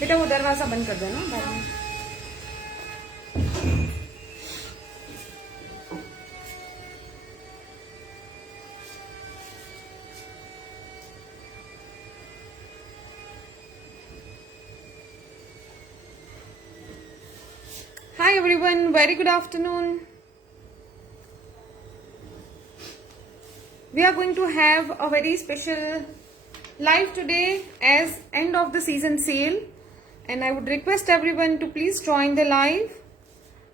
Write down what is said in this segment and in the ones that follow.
बेटा वो दरवाजा बंद कर देना बाद में। Hi everyone, very good afternoon. We are going to have a very special live today as end of the season sale, and I would request everyone to please join the live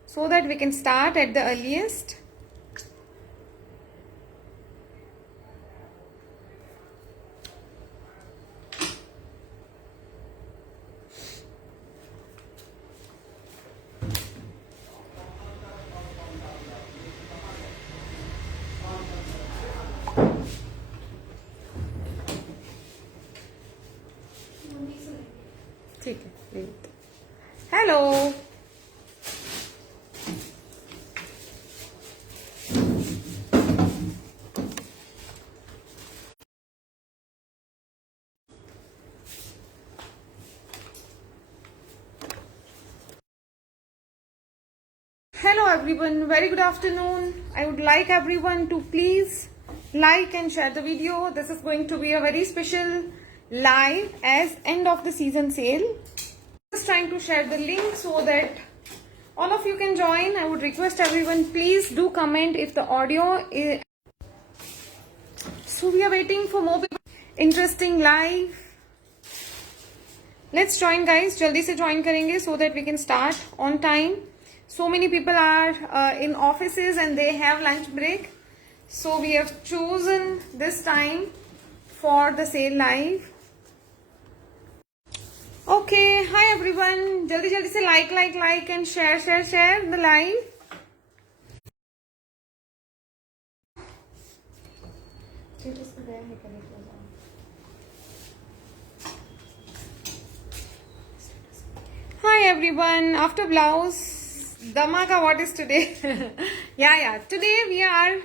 so that we can start at the earliest. ठीक है, hello hello everyone, very good afternoon. I would like everyone to please like and share the video. This is going to be a very special live as end of the season sale. Just trying to share the link so that all of you can join. I would request everyone please do comment if the audio is. So we are waiting for more people. Interesting live. Let's join guys. जल्दी से join करेंगे so that we can start on time. So many people are in offices and they have lunch break. So we have chosen this time for the sale live. Okay, hi everyone. जल्दी जल्दी से like and share the live. Hi everyone. After blouse, Dhamaka, what is today? yeah. Today we are.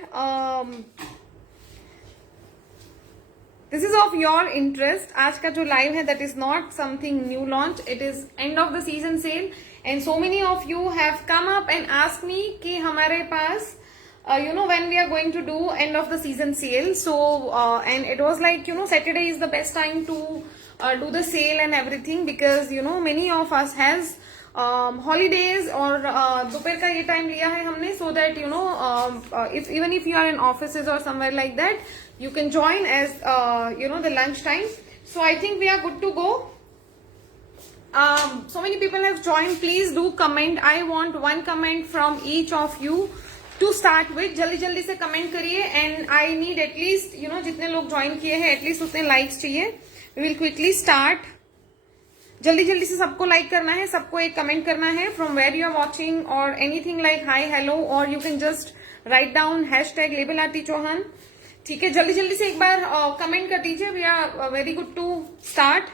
This is of your interest. आज का जो live है, that is not something new launch. It is end of the season sale, and so many of you have come up and asked me कि हमारे पास, when we are going to do end of the season sale. So and it was like Saturday is the best time to do the sale and everything because many of us has holidays or दोपहर का ये time लिया है हमने so that if even if you are in offices or somewhere like that, you can join as the lunch time. So I think we are good to go. So many people have joined. Please do comment. I want one comment from each of you to start with. जल्दी जल्दी से comment करिए and I need at least जितने लोग join किए हैं at least उतने likes चाहिए. We will quickly start. जल्दी जल्दी से सबको लाइक करना है, सबको एक कमेंट करना है from where you are watching और एनीथिंग लाइक हाई हेलो और you can just write down hashtag label Aarti Chauhan. ठीक है, जल्दी जल्दी से एक बार कमेंट कर दीजिए. We are very good to start.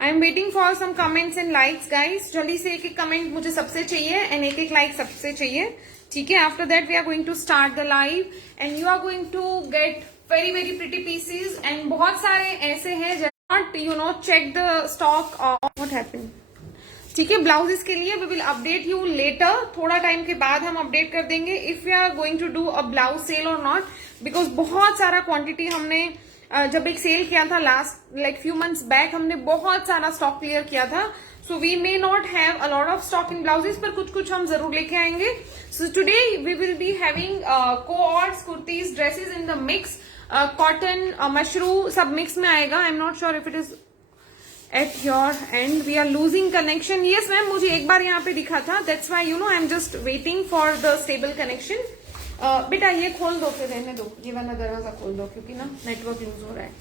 I am waiting for some comments and likes guys. जल्दी से एक एक कमेंट मुझे सबसे चाहिए एंड एक एक लाइक सबसे चाहिए. ठीक है, after that we are going to start the live and you are going to get very very pretty pieces and बहुत सारे ऐसे हैं check the stock or what happened. ठीक है, ब्लाउजेस के लिए we will update you later. थोड़ा time के बाद हम अपडेट कर देंगे if we are going to do a blouse sale or not, because बहुत सारा क्वांटिटी हमने जब एक सेल किया था last like few months back, हमने बहुत सारा स्टॉक क्लियर किया था. So we may not have a lot of stock in blouses, पर कुछ हम जरूर लेके आएंगे. So today we will be having co-ords, kurtis, dresses in the mix. Cotton mashru सब मिक्स में आएगा. I am not sure if it is at your end. We are losing connection. Yes ma'am, मुझे एक बार यहाँ पे दिखा था. That's why I am just waiting for the stable connection. बेटा ये खोल दो, फिर रहने दो, ये वाला दरवाजा खोल दो क्योंकि ना नेटवर्क लूज हो रहा है.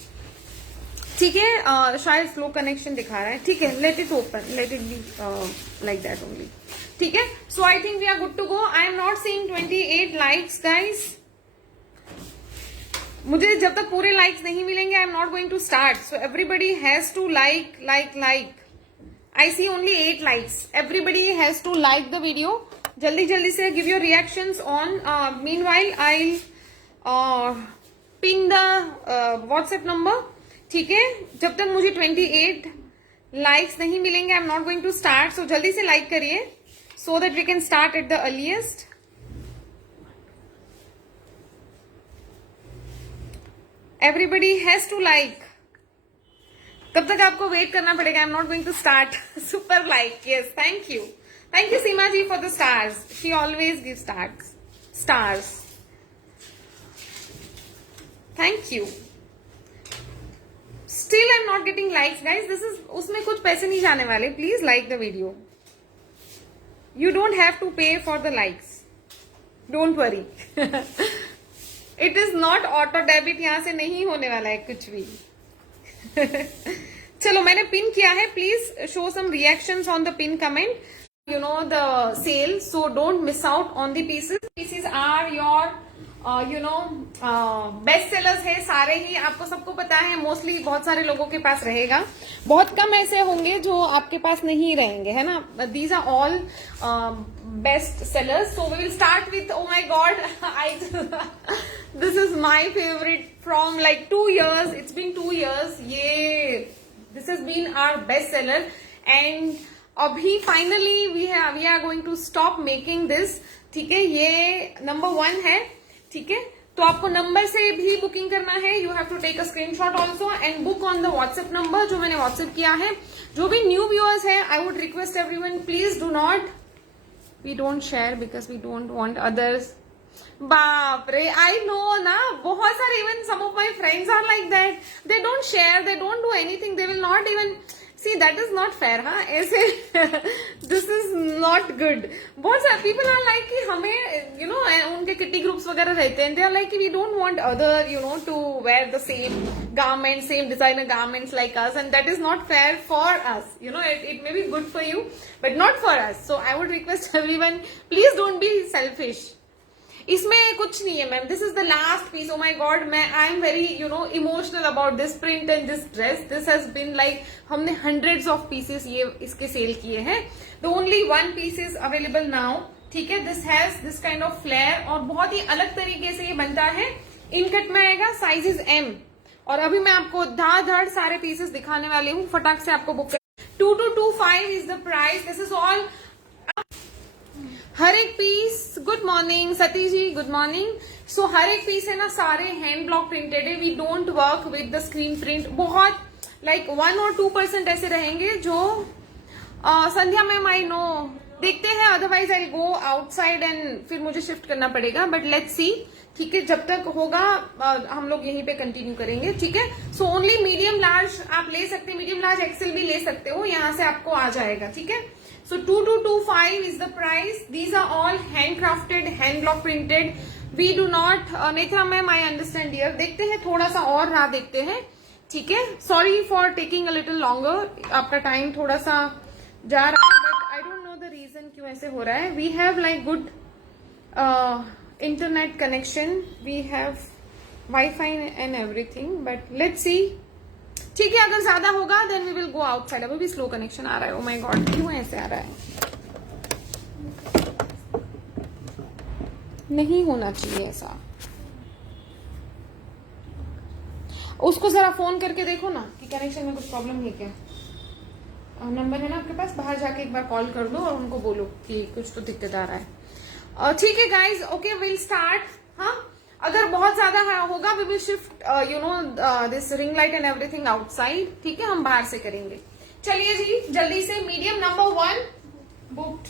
ठीक है, शायद स्लो कनेक्शन दिखा रहा है. ठीक है, let it open, let it be like that only. ठीक है, so I think we are good to go. I am not seeing 28 likes guys. मुझे जब तक पूरे लाइक्स नहीं मिलेंगे I am not going to start. So everybody has to like. I see only 8 likes. Everybody has to like the video. जल्दी जल्दी से give your reactions on. Meanwhile I pin the WhatsApp number. ठीक है, जब तक मुझे 28 likes नहीं मिलेंगे I am not going to start. So जल्दी से लाइक करिए so that we can start at the earliest. Everybody has to like. तब तक आपको वेट करना पड़ेगा. I am not going to start. Super like. Yes, thank you. Thank you Seema ji for the stars. She always give stars. Thank you. Still I am not getting likes guys. This is, उसमें कुछ पैसे नहीं जाने वाले. Please like the video. You don't have to pay for the likes. Don't worry. It is not auto debit. यहां से नहीं होने वाला है कुछ भी. चलो, मैंने पिन किया है. Please show some reactions on the pin comment. You know the sale, so don't miss out on the pieces. Pieces are your best sellers है सारे ही. आपको सबको पता है, मोस्टली बहुत सारे लोगों के पास रहेगा. बहुत कम ऐसे होंगे जो आपके पास नहीं रहेंगे, है ना. These are all best sellers. So we will start with, oh my God, this is my favourite from like 2 years. It's been 2 years. ये this has been our best seller and अभी finally we are going to stop making this. ठीक है, ये number 1 है. ठीक है, तो आपको नंबर से भी बुकिंग करना है. You have to take a screenshot also and book on the WhatsApp number जो मैंने व्हाट्सएप किया है. जो भी न्यू व्यूअर्स है, I would request everyone, please do not, we don't share because we don't want others. बाप रे, I know ना, बहुत सारे, even some of my friends are like that. They don't share, they don't do anything, they will not even see. That is not fair. हाँ, ऐसे this is not good. बहुत सारे people are like कि हमें, you know, उनके kitty groups वगैरह रहते हैं. दे आर लाइक कि we don't want other, you know, to wear the same garment, same designer garments like us, and that is not fair for us. You know, it may be good for you but not for us. So I would request everyone, please don't be selfish. इसमें कुछ नहीं है ma'am. This is the last piece. O my god, मैं I am very, you know, emotional about this print and this dress. This has been like, हमने hundreds of pieces ये इसके sale किए हैं. The only 1 piece is available now. ठीक है, this has this kind of flair और बहुत ही अलग तरीके से ये बनता है. इनकट में आएगा, साइज इज M. और अभी मैं आपको धाड़ सारे पीसेस दिखाने वाली हूँ. फटाक से आपको book. 2225 is the price. This is all. हर एक piece, good morning Satish ji, good morning. So हर एक पीस है ना, सारे हैंड ब्लॉक प्रिंटेड है. We don't work with the screen print. बहुत लाइक 1 or 2% ऐसे रहेंगे जो संध्या मैम, आई नो, देखते हैं. Otherwise I go outside and फिर मुझे शिफ्ट करना पड़ेगा. But let's see. ठीक है, जब तक होगा हम लोग यहीं पे कंटिन्यू करेंगे. ठीक है, सो ओनली मीडियम लार्ज आप ले सकते हैं. मीडियम लार्ज एक्सेल भी ले सकते हो, यहां से आपको आ जाएगा. ठीक है, so 2225 is the price. These are all handcrafted, hand block printed. We do not, Netra ma'am, I understand dear. देखते हैं, थोड़ा सा और राह देखते हैं. ठीक है, sorry for taking a little longer. आपका टाइम थोड़ा सा जा रहा है but I don't know the reason क्यों ऐसे हो रहा है. We have like good internet connection, we have WiFi and everything, but let's see. ठीक है, अगर ज्यादा होगा then we will go outside. अभी भी स्लो कनेक्शन आ रहा है. ओ माय गॉड, क्यों ऐसे आ रहा है? नहीं होना चाहिए ऐसा. उसको जरा फोन करके देखो ना कि कनेक्शन में कुछ प्रॉब्लम है क्या. नंबर है ना आपके पास, बाहर जाके एक बार कॉल कर दो और उनको बोलो कि कुछ तो दिक्कत आ रहा है. ठीक है गाइज, ओके, विल स्टार्ट. हाँ, अगर बहुत ज्यादा होगा we will shift, you know, this ring light and everything outside. ठीक है, हम बाहर से करेंगे. चलिए जी, जल्दी से. Medium number 1 booked.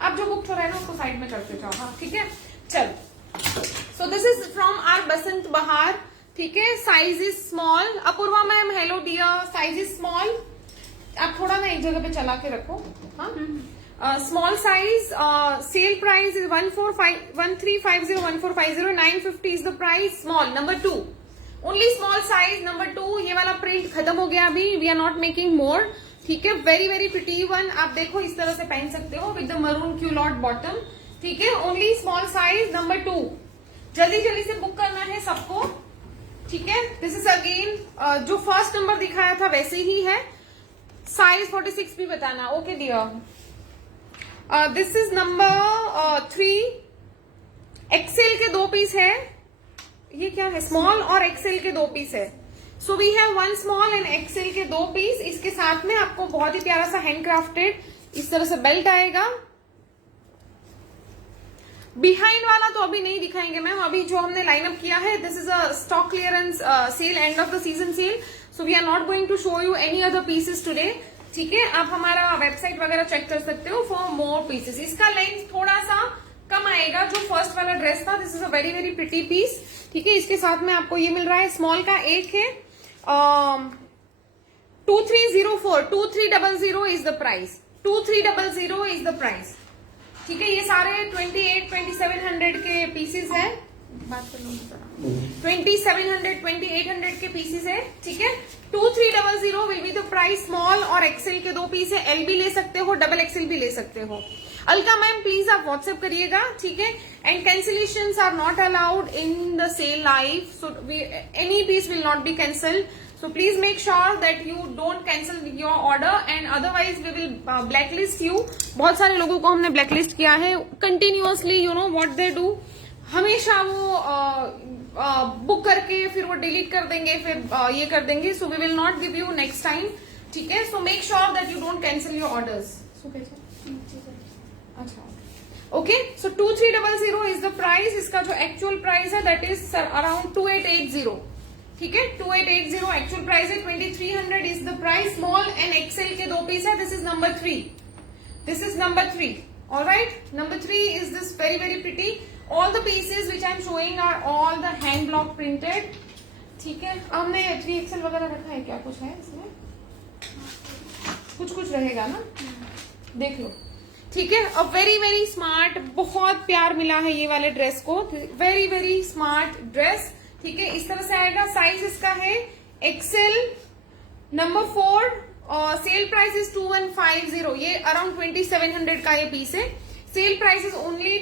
अब जो बुक हो रहा है ना उसको साइड में करते जाओ. हाँ, ठीक है, चलो. So this is from our Basant Bahar. ठीक है, size is small. Apurva ma'am, hello dear. Size is small. आप थोड़ा ना एक जगह पे चला के रखो. हाँ, small size. Sale price is 1350 1450. 950 is the price. Small number 2, only small size number 2. ये वाला प्रिंट खत्म हो गया अभी. We are not making more. ठीक है, वेरी वेरी प्रिटी वन. आप देखो, इस तरह से पहन सकते हो with the maroon culotte bottom. ठीक है, ओनली स्मॉल साइज नंबर 2. जल्दी जल्दी से बुक करना है सबको. ठीक है, दिस इज अगेन जो फर्स्ट नंबर दिखाया था वैसे ही है. साइज 46 भी बताना. Okay dear. This is number 3. XL के 2 पीस है. ये क्या है? स्मॉल और एक्सेल के 2 पीस है. So we have 1 small and XL के 2 पीस। इसके साथ में आपको बहुत ही प्यारा सा हैंडक्राफ्टेड इस तरह से बेल्ट आएगा। बिहाइंड वाला तो अभी नहीं दिखाएंगे मैम, अभी जो हमने लाइनअप किया है this is a stock clearance sale, end of the season sale, so we are not going to show you any other pieces today. ठीक है, आप हमारा वेबसाइट वगैरह चेक कर सकते हो फॉर मोर पीसेस। इसका लेंथ थोड़ा सा कम आएगा जो फर्स्ट वाला ड्रेस था। This is a very very pretty piece. ठीक है, इसके साथ में आपको ये मिल रहा है, स्मॉल का एक है 2304, 2300 is the price, 2300 is the price. ठीक है, ये सारे 2700 के पीसेस है, बात कर लो 2700 2800 के पीसेस है। ठीक है, 2300 will be the price. Small और एक्सेल के 2 पीस है, एल भी ले सकते हो, डबल एक्सेल भी ले सकते हो। अलका मैम प्लीज आप व्हाट्सएप करिएगा। ठीक है, and cancellations are not allowed in the sale live, so any piece will not be cancelled, so please make sure that you don't cancel your order and otherwise we will blacklist you। बहुत सारे लोगों को हमने blacklist किया है continuously, you know what they do, हमेशा वो book करके फिर वो डिलीट कर देंगे, फिर ये कर देंगे, so we will not give you next time। ठीक है, so make sure that you don't cancel your orders। अच्छा, okay, so 2300 is the price. इसका जो एक्चुअल प्राइस है दैट इज अराउंड 2880। ठीक है, 2880 एक्चुअल प्राइस है, 2300 is the price. Small and XL के 2 पीस है, this is number 3, this is number 3। Alright, number 3 is this very very pretty. All the pieces which I am showing are all the hand block printed. ठीक है, हमने 3XL वगैरह रखा है क्या, कुछ है इसमें, कुछ रहेगा ना, देख लो। ठीक है, अ वेरी वेरी स्मार्ट, बहुत प्यार मिला है ये वाले ड्रेस को, वेरी वेरी स्मार्ट ड्रेस। ठीक है, इस तरह से आएगा। साइज इसका है एक्सेल नंबर 4 और सेल प्राइस इज 2150। ये अराउंड 2700 का ये पीस है। सेल प्राइस इज ओनली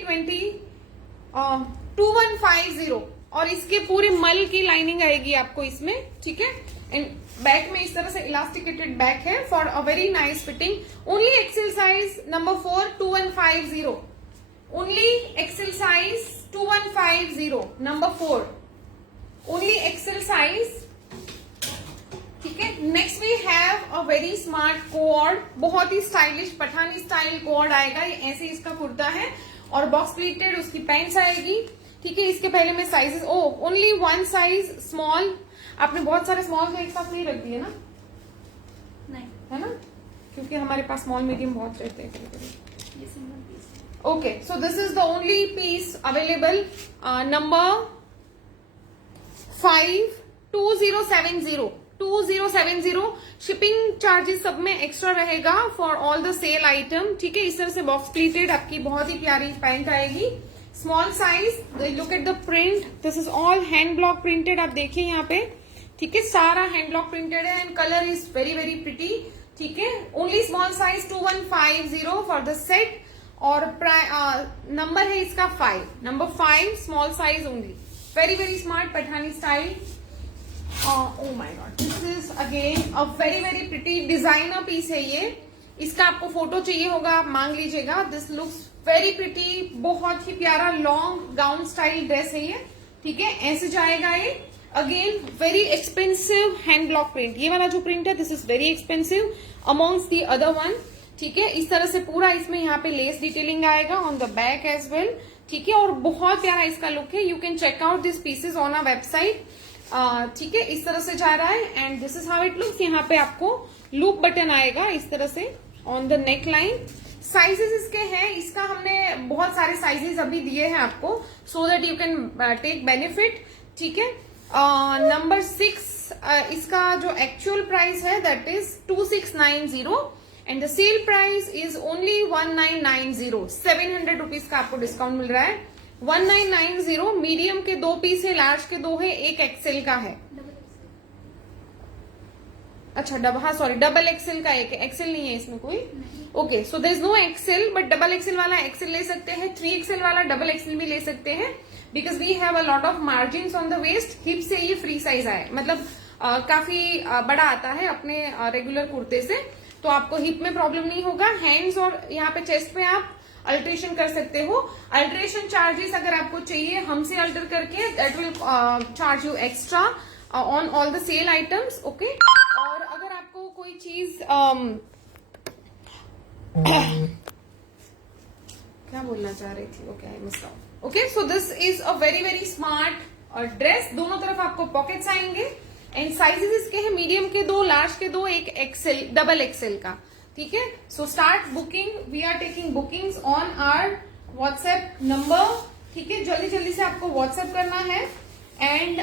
2150 और इसके पूरे मल की लाइनिंग आएगी आपको इसमें। ठीक है, एंड बैक में इस तरह से इलास्टिकेटेड बैक है for a very nice fitting. Only XL size number 4 2150, only XL size 2150 number 4, only XL size. ठीक है, next we have a very smart coord, बहुत ही स्टाइलिश पठानी स्टाइल कोड आएगा। ये ऐसे इसका कुर्ता है और बॉक्स प्लीटेड उसकी पैंट्स आएगी। ठीक है, इसके पहले में साइजेस, ओनली 1 साइज स्मॉल। आपने बहुत सारे स्मॉल का एक साथ नहीं रख दिए ना, नहीं है ना, क्योंकि हमारे पास स्मॉल मीडियम बहुत रहते हैं कभी। ये single piece. Okay, so this is the only piece available. Number 5 2070 shipping charges सब में एक्स्ट्रा रहेगा for all the sale item. ठीक है, इस तरह से बॉक्स प्लीटेड आपकी बहुत ही प्यारी पैंट आएगी, small size. Look at the print, this is all hand block printed, आप देखिए यहाँ पे। ठीक है, सारा हैंड ब्लॉक प्रिंटेड है and colour is very very pretty. ठीक है, only small size 2150 for the set और नंबर है इसका 5, number 5 small size only. Very very smart Pathani style. Oh my God, this is again a very very pretty designer piece है ये। इसका आपको photo चाहिए होगा आप मांग लीजिएगा। दिस लुक्स वेरी प्रिटी, बहुत ही प्यारा लॉन्ग गाउन स्टाइल ड्रेस है ये। ठीक है, ऐसे जाएगा ये। Again very expensive hand block print, ये वाला जो प्रिंट है this is very expensive amongst the other one. ठीक है, इस तरह से पूरा इसमें यहाँ पे लेस डिटेलिंग आएगा on the back as well. ठीक है, और बहुत प्यारा इसका लुक है। You can check out this pieces on a website. ठीक है, इस तरह से जा रहा है and this is how it looks. यहाँ पे आपको लूप बटन आएगा इस तरह से on the neck line. Sizes इसके हैं, इसका हमने बहुत सारे साइजेस अभी दिए हैं आपको so that you can take benefit. ठीक है, नंबर 6 इसका जो एक्चुअल प्राइस है that is 2690 and the sale price is only 1990। 700 rupees का आपको डिस्काउंट मिल रहा है। 1990। मीडियम के 2 पीस है, लार्ज के 2 है, एक एक्सेल का है। अच्छा, हाँ सॉरी, डबल एक्सेल का एक, एक्सेल नहीं है इसमें कोई। Okay, so there is no XL, but double XL वाला एक्सेल ले सकते हैं, 3XL वाला डबल एक्सेल भी ले सकते हैं because we have a lot of margin on the waist. Hip से ये फ्री साइज आए, मतलब काफी बड़ा आता है अपने रेगुलर कुर्ते से, तो आपको हिप में प्रॉब्लम नहीं होगा। हैंड्स और यहाँ पे चेस्ट पे आप अल्ट्रेशन कर सकते हो। अल्ट्रेशन चार्जेस अगर आपको चाहिए हमसे अल्टर करके that will charge you extra. On all the sale items, okay. और अगर आपको कोई चीज क्या बोलना चाह रही थी, okay I missed out. Okay, so this is a very very smart dress. दोनों तरफ आपको पॉकेट्स आएंगे एंड साइजेस इसके हैं मीडियम के 2, लार्ज के 2, एक एक्सेल डबल एक्सेल का, ठीक है। So start booking, we are taking bookings on our WhatsApp number, ठीक है। जल्दी जल्दी से आपको व्हाट्सएप करना है एंड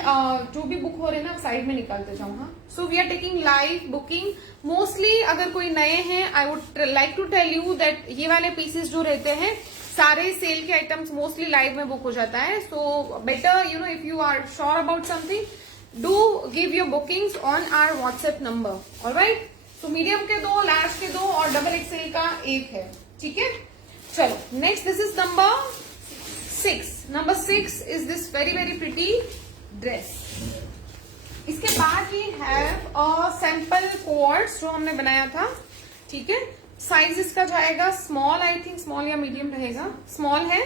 जो भी बुक हो रहे हैं ना साइड में निकालते जाऊँ। हाँ, so we are taking live booking mostly. अगर कोई नए हैं, I would like to tell you that ये वाले पीसेस जो रहते हैं सारे सेल के आइटम्स मोस्टली लाइव में बुक हो जाता है। So better you know if you are sure about something, do give your bookings on our WhatsApp number, alright. So medium के 2, लार्ज के 2 और डबल एक्सेल का 1 है, ठीक है। चलो next, this is number 6. Number 6 is this very very pretty dress. इसके बाद we have a sample coats जो हमने बनाया था, ठीक है। साइज इसका जाएगा स्मॉल, आई थिंक स्मॉल या मीडियम रहेगा, स्मॉल है,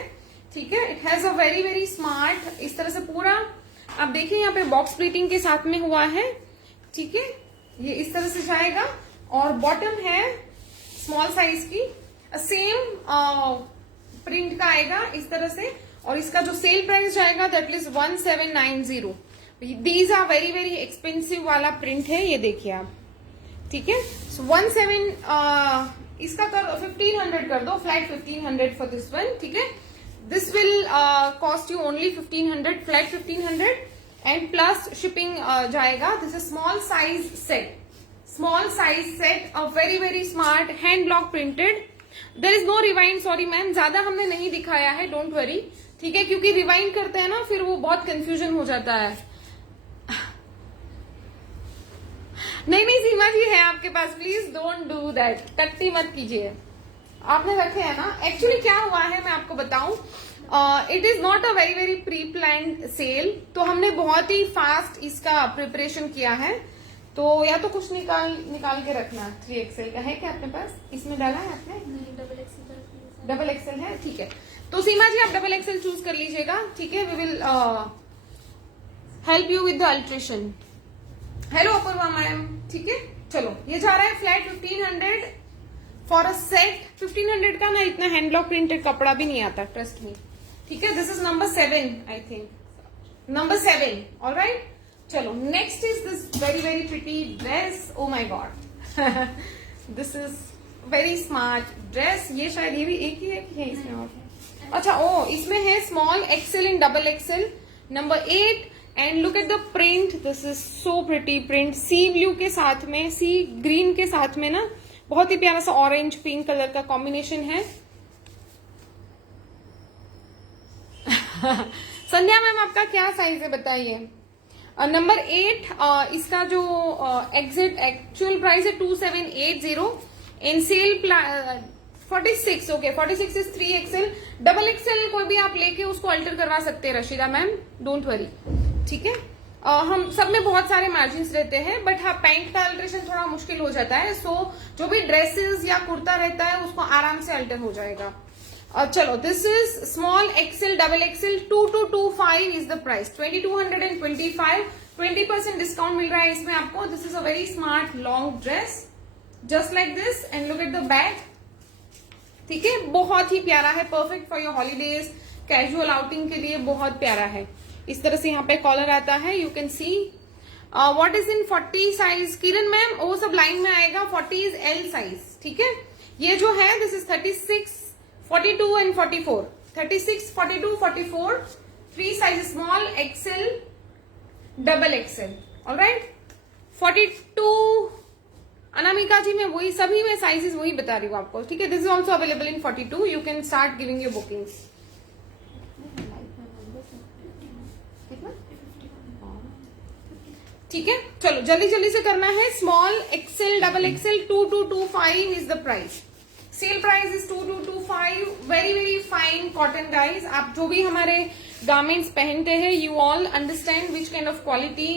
ठीक है। It has a very very smart, इस तरह से पूरा आप देखिए यहाँ पे बॉक्स प्लीटिंग के साथ में हुआ है, ठीक है। ये इस तरह से जाएगा और बॉटम है स्मॉल साइज की, सेम प्रिंट का आएगा इस तरह से। और इसका जो सेल प्राइस जाएगा that is 1790। These are very very expensive वाला प्रिंट है, ये देखिए आप, ठीक है। सो 17 इसका कर 1500 कर दो, फ्लैट 1500 फॉर दिस वन, ठीक है। This will cost you only 1500, flat 1500 and plus shipping जाएगा। This is small size set, small size set, a very very smart hand block printed. There is no rewind, sorry ma'am, ज्यादा हमने नहीं दिखाया है, don't worry, ठीक है, क्योंकि rewind करते हैं ना फिर वो बहुत कंफ्यूजन हो जाता है। नहीं नहीं सीमा जी है आपके पास, प्लीज डोंट डू दैट, टट्टी मत कीजिए, आपने रखे हैं ना। एक्चुअली क्या हुआ है मैं आपको बताऊं, it is not a very very pre planned sale, तो हमने बहुत ही फास्ट इसका प्रिपरेशन किया है। तो या तो कुछ निकाल के रखना, 3XL का है क्या अपने पास, इसमें डाला है आपने? नहीं, डबल एक्सेल। डबल एक्सेल है, ठीक है। तो सीमा जी आप डबल एक्सेल चूज कर लीजिएगा, ठीक है। We will help you with the alteration. Hello Apurva ma'am, ठीक है। चलो ये जा रहा है फ्लैट 1500 फॉर अ सेट। 1500 का ना इतना हैंड ब्लॉक प्रिंटेड कपड़ा भी नहीं आता, ट्रस्ट मी, ठीक है। This is number 7, I think number 7, alright. चलो next is this very very pretty dress, oh my god, this is very smart dress. ये शायद ये भी एक ही है इसमें और, अच्छा ओ इसमें है small XL in double XL, number 8। And look at the print, this is so pretty print, sea blue के साथ में, सी ग्रीन के साथ में ना बहुत ही प्यारा सा ऑरेंज पिंक कलर का कॉम्बिनेशन है। संध्या मैम आपका क्या साइज है बताइए। नंबर 8, इसका जो एग्जिट एक्चुअल प्राइस है 2780, in sale 46, okay 46 is 3XL। Double XL कोई भी आप लेके उसको अल्टर करवा सकते हैं रशीदा मैम, डोंट वरी, ठीक है। हम सब में बहुत सारे मार्जिन रहते हैं, बट हाँ पैंट का अल्ट्रेशन थोड़ा मुश्किल हो जाता है। सो जो भी ड्रेसेस या कुर्ता रहता है उसको आराम से अल्टर हो जाएगा। चलो this is small XL double XL, 2225 is the price, 2225, 20% discount मिल रहा है इसमें आपको। This is a very smart long dress just like this and look at the back, ठीक है। बहुत ही प्यारा है, perfect for your holidays, casual outing के लिए बहुत प्यारा है। इस तरह से यहाँ पे कॉलर आता है, you can C. What is in 40 size, Kiran ma'am वो सब लाइन में आएगा, 40 इज L साइज, ठीक है। ये जो है this is 36, 42 and 44, 36, 42, 44, 3 size, small XL double XL, alright. 42 Anamika ji मैं वही सभी में साइजेस वही बता रही हूँ आपको, ठीक है। This is also available in 42, you can start giving your bookings. ठीक है, चलो जल्दी जल्दी से करना है। Small XL double XL 2225 is the price, sale price is 2225, very very fine cotton guys. आप जो भी हमारे गारमेंट्स पहनते हैं, you all understand which kind of quality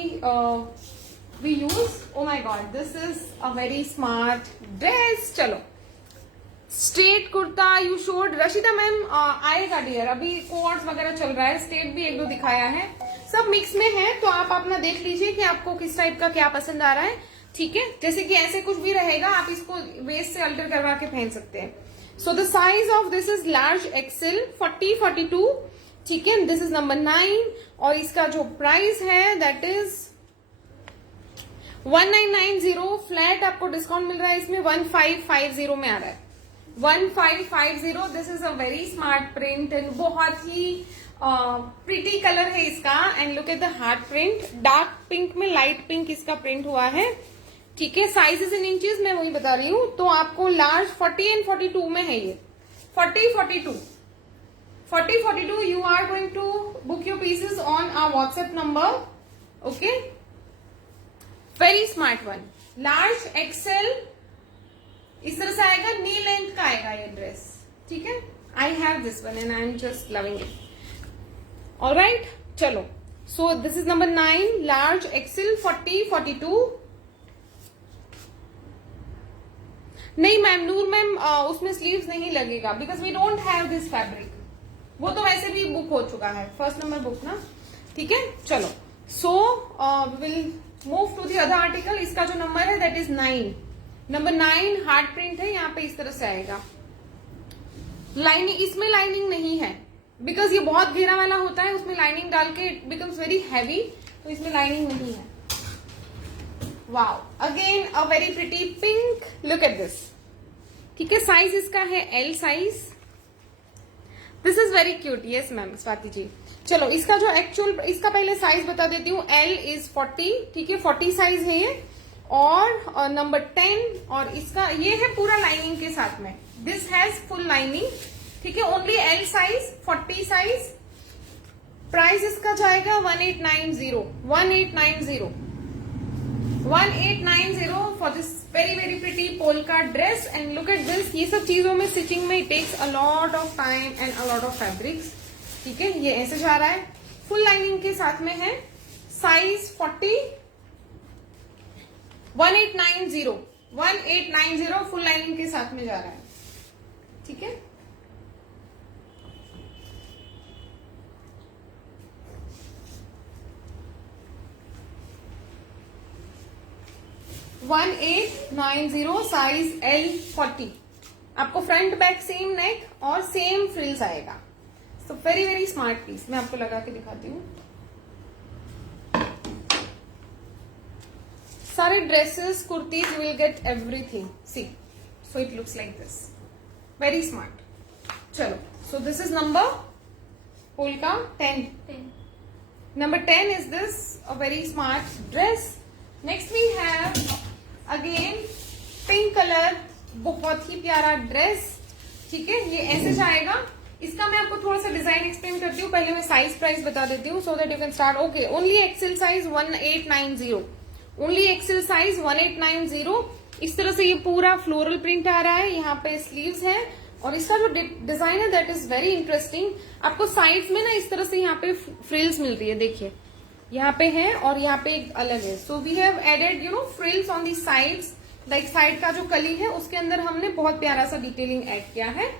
we use. Oh my God, this is a very smart dress. चलो straight kurta you showed, Rashida ma'am आएगा dear, अभी quotes वगैरह चल रहा है, स्ट्रेट भी एक दो दिखाया है। सब मिक्स में है, तो आप अपना देख लीजिए कि आपको किस टाइप का क्या पसंद आ रहा है, ठीक है। जैसे कि ऐसे कुछ भी रहेगा, आप इसको वेस्ट से अल्टर करवा के पहन सकते हैं। So the size of this is large XL 40-42, ठीक है। दिस इज नंबर 9 और इसका जो प्राइस है दैट इज 1990। फ्लैट आपको डिस्काउंट मिल रहा है इसमें 1550 में आ रहा है, 1550। This is a very smart print and बहुत ही प्रिटी कलर है इसका। And look at the heart print, dark pink में लाइट पिंक इसका प्रिंट हुआ है, ठीक है। साइजेस इन इंचेस मैं वही बता रही हूँ। तो आपको लार्ज 40 एंड 42 में है ये, 40-42 you are going to book your pieces on our WhatsApp number, okay? Very smart one, large XL इस तरह से आएगा, नी लेंथ का आएगा ये ड्रेस, ठीक है। I have this one and I am just loving it. All right, चलो। So this is number 9, large XL 40-42। नहीं मैम, नूर मैम उसमें स्लीव्स नहीं लगेगा because we don't have this fabric. वो तो वैसे भी बुक हो चुका है, फर्स्ट नंबर बुक ना, ठीक है। चलो, so will move to the other article. इसका जो नंबर है that is 9, number 9 hard print है, यहाँ पे इस तरह से आएगा। लाइनिंग, इसमें लाइनिंग नहीं है बिकॉज ये बहुत घेरा वाला होता है, उसमें लाइनिंग डाल के इट बिकम्स वेरी हैवी, तो इसमें लाइनिंग नहीं है। Wow, again a very pretty pink, look at this, ठीक है। साइज इसका है L size. This is very cute, yes ma'am Swati ji. चलो, इसका जो एक्चुअल, इसका पहले साइज बता देती हूँ। एल इज 40, ठीक है, 40 साइज है ये। और नंबर 10, और इसका ये है पूरा लाइनिंग के साथ में, दिस हैज फुल लाइनिंग, ठीक है। Only L size, 40 size. Price इसका जाएगा 1890, 1890 for this very very pretty polka dress. And look at this, ये सब चीजों में स्टिचिंग में it takes a lot of time and a lot of fabrics, ठीक है। ये ऐसे जा रहा है, फुल लाइनिंग के साथ में है, साइज 40, 1890 फुल लाइनिंग के साथ में जा रहा है, ठीक है। Size L 40। आपको फ्रंट बैक सेम नेक और सेम फ्रिल्स आएगा। So very very smart piece. मैं आपको लगा के दिखाती हूँ। सारे dresses, kurtis, you will get everything, see. So it looks like this, very smart. चलो, so this is number polka 10। Number 10 is this, a very smart dress. Next we have again pink color, बहुत ही प्यारा dress, ठीक है। ये ऐसे जाएगा। इसका मैं आपको थोड़ा सा डिजाइन एक्सप्लेन करती हूँ, पहले मैं साइज प्राइस बता देती हूँ so that you can start. Okay, only XL size 1890, only XL size 1890। इस तरह से ये पूरा फ्लोरल प्रिंट आ रहा है, यहाँ पे स्लीव्स है और इसका जो डिजाइन है दैट इज वेरी इंटरेस्टिंग। आपको साइड्स में ना इस तरह से यहाँ पे फ्रिल्स मिल रही है, देखिए यहाँ पे है और यहाँ पे एक अलग है। So we have added frills on the sides, like side का जो कली है उसके अंदर हमने बहुत प्यारा सा डिटेलिंग ऐड किया है,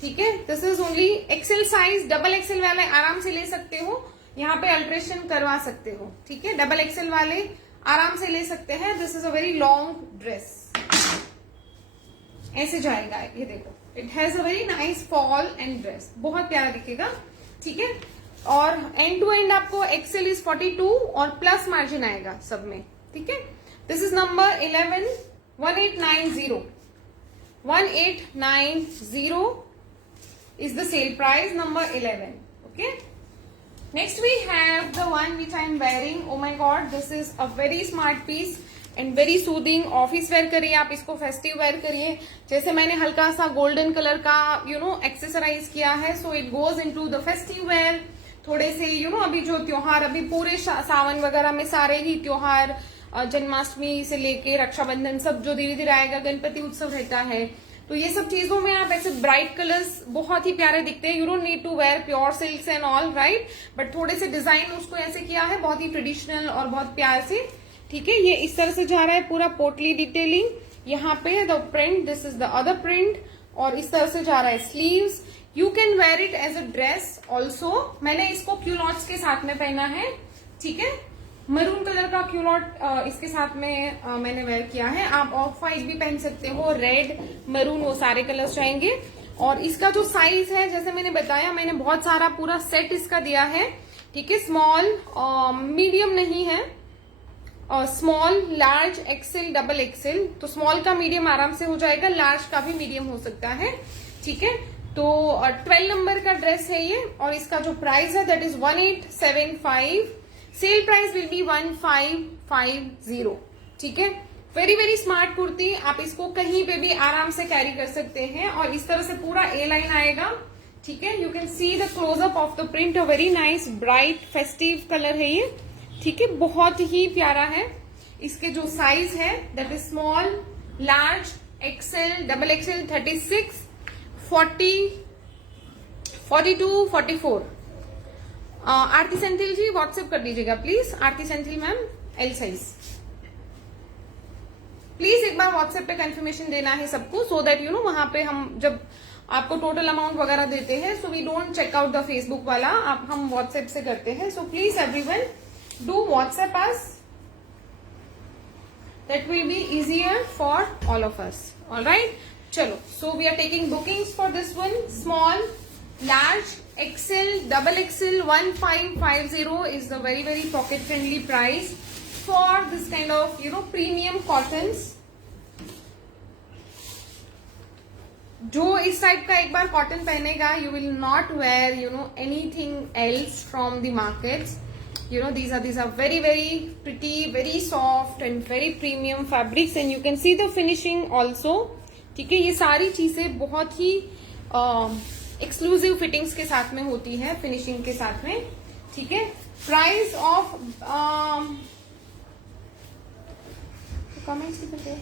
ठीक है। This is only XL size, double XL वाले आराम से ले सकते हो, यहाँ पे अल्ट्रेशन करवा सकते हो, ठीक है। डबल एक्सेल वाले आराम से ले सकते हैं। This is a very long dress, ऐसे जाएगा, ये देखो, it has a very nice fall and dress, बहुत प्यारा दिखेगा, ठीक है। और एंड टू एंड आपको एक्सेल इज 42 और प्लस मार्जिन आएगा सब में, ठीक है। This is number 11, 1890 is the sale price, number 11. Okay, next we have the one which I am wearing. Oh my god, this is a very smart piece and very soothing. Office where करिए आप इसको, festive where करिए। जैसे मैंने हल्का सा golden colour का accessorise किया है, so it goes into the festive where. थोड़े से अभी जो त्योहार, अभी पूरे सावन वगैरह में सारे ही त्योहार, जन्माष्टमी से लेके रक्षाबंधन सब जो धीरे धीरे आएगा, गणपति उत्सव रहता है, तो ये सब चीजों में आप ऐसे ब्राइट कलर्स बहुत ही प्यारे दिखते हैं। You don't need to wear pure silks and all, right, but थोड़े से डिजाइन उसको ऐसे किया है बहुत ही ट्रेडिशनल और बहुत प्यार से, ठीक है। ये इस तरह से जा रहा है पूरा पोटली डिटेलिंग, यहाँ पे the print, this is the other print, और इस तरह से जा रहा है sleeves. You can wear it as a dress also. मैंने इसको क्यूलॉट्स के साथ में पहना है, ठीक है। मरून कलर का क्यूलॉट इसके साथ में मैंने वेयर किया है। आप ऑफ वाइट भी पहन सकते हो, रेड, मरून, वो सारे कलर्स जाएंगे। और इसका जो साइज है, जैसे मैंने बताया, मैंने बहुत सारा पूरा सेट इसका दिया है, ठीक है। स्मॉल, मीडियम नहीं है, small, large, XL, double XL. तो स्मॉल का मीडियम आराम से हो जाएगा, लार्ज का भी मीडियम हो सकता है, ठीक है। तो 12 नंबर का ड्रेस है ये, और इसका जो प्राइस है that is 1875। Cell price will B 1550, ठीक है। वेरी वेरी स्मार्ट कुर्ती, आप इसको कहीं पे भी आराम से कैरी कर सकते हैं। और इस तरह से पूरा ए लाइन आएगा, ठीक है। You can see the closeup of the print, a very nice bright festive colour है ये, ठीक है। बहुत ही प्यारा है। इसके जो साइज है that is small, large, XL, double XL, 36, 40, 42, 44। Aarti Senthil ji WhatsApp कर दीजिएगा please. Aarti Senthil ma'am, L size. Please एक बार व्हाट्सएप पे कंफर्मेशन देना है सबको, सो दैट यू नो वहां पे हम जब आपको टोटल अमाउंट वगैरह देते हैं, so we don't check out the Facebook वाला, आप हम व्हाट्सएप से करते हैं। So please everyone do WhatsApp us, that will be easier for all of us. Alright, चलो। So we are taking bookings for this one. Small, large, XL, double XL, 1550 is the very very pocket friendly price for this kind of premium cottons. जो इस type का एक बार cotton पहनेगा, you will not wear anything else from the markets. These are very very pretty, very soft and very premium fabrics, and you can see the finishing also, ठीक है। ये सारी चीजें बहुत ही एक्सक्लूसिव फिटिंग्स के साथ में होती है, फिनिशिंग के साथ में, ठीक है। प्राइस ऑफ कमेंट्स कितने थे?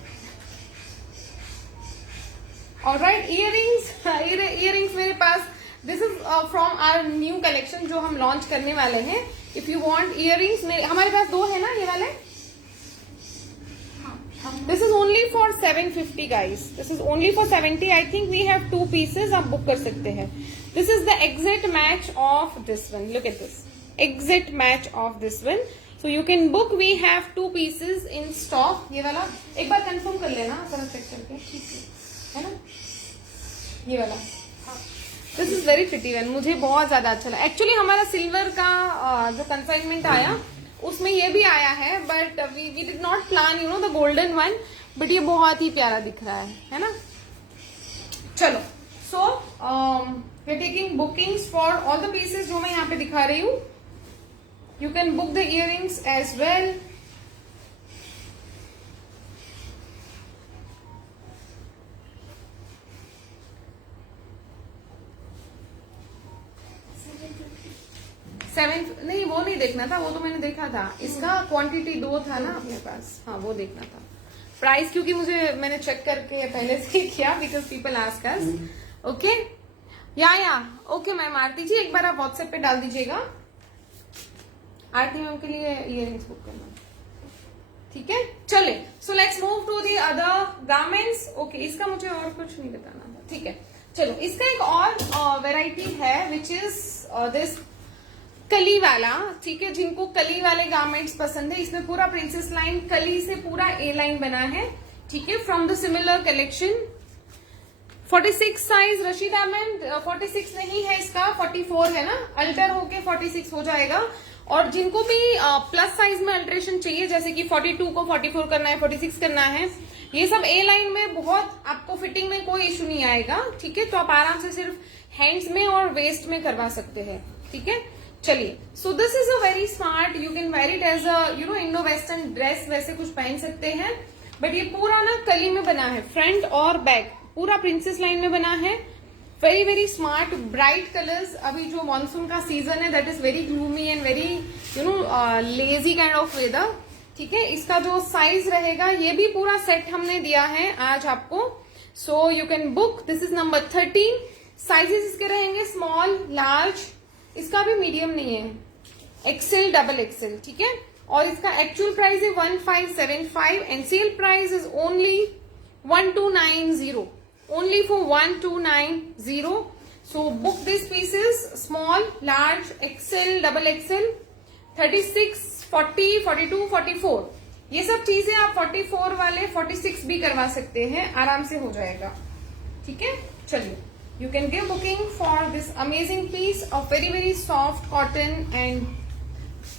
ऑलराइट, इयरिंग्स मेरे पास, this is from our new collection जो हम लॉन्च करने वाले हैं। इफ यू वांट इयरिंग्स, हमारे पास 2 है ना ये वाले। This is only for 750 guys. This is only for 70. I think we have 2 pieces. आप बुक कर सकते हैं। This is the exact match of this one. Look at this. Exact match of this one. So you can book. We have 2 pieces in stock. ये वाला एक बार confirm कर लेना, जरा चेक करके, ठीक है ना? ये वाला। This is very pretty one. मुझे बहुत ज्यादा अच्छा लगा। Actually हमारा सिल्वर का जो कंसाइनमेंट आया उसमें ये भी आया है, but we did not plan the golden one, but ये बहुत ही प्यारा दिख रहा है ना। चलो, so we are taking bookings for all the pieces जो मैं यहाँ पे दिखा रही हूँ। You can book the earrings as well. नहीं, वो नहीं देखना था, वो तो मैंने देखा था। इसका क्वांटिटी 2 था ना अपने पास, हाँ वो देखना था। प्राइस क्योंकि मैंने चेक करके पहले से किया, because people ask us. Okay, या ओके मैम। आरती जी एक बार आप व्हाट्सएप पे डाल दीजिएगा, आरती मैम के लिए इयरिंग्स बुक करना, ठीक है। चले, so let's move to the other garments. Okay, इसका मुझे और कुछ नहीं बताना था, ठीक है। चलो, इसका एक और वेराइटी है विच इज दिस कली वाला, ठीक है। जिनको कली वाले गारमेंट्स पसंद है, इसमें पूरा प्रिंसेस लाइन कली से पूरा ए लाइन बना है, ठीक है, from the similar collection. 46 size Rashida ma'am, 46 नहीं है इसका, 44 है ना, अल्टर होके 46 हो जाएगा। और जिनको भी प्लस साइज में अल्ट्रेशन चाहिए, जैसे कि 42 को 44 करना है, 46 करना है, ये सब ए लाइन में बहुत आपको फिटिंग में कोई इश्यू नहीं आएगा, ठीक है। तो आप आराम से सिर्फ हैंड्स में और वेस्ट में करवा सकते हैं, ठीक है। चलिए, so this is a very smart, you can wear it as a Indo western dress, वैसे कुछ पहन सकते हैं। बट ये पूरा ना कली में बना है, फ्रंट और बैक पूरा प्रिंसेस लाइन में बना है। Very very smart bright colours. अभी जो मानसून का सीजन है that is very gloomy and very lazy kind of weather, ठीक है। इसका जो साइज रहेगा, ये भी पूरा सेट हमने दिया है आज आपको, सो you can book. This is number 13। Sizes इसके रहेंगे स्मॉल, लार्ज, इसका भी मीडियम नहीं है, एक्सेल, डबल एक्सेल, ठीक है। और इसका एक्चुअल प्राइस है 1575 and cell price is only 1290, only for 1290. So book these pieces, small, large, XL, double XL, 36, 40, 42, 44 ये सब चीजें आप 44 वाले 46 भी करवा सकते हैं, आराम से हो जाएगा। ठीक है, चलिए you can give booking for this amazing piece of very very soft cotton and.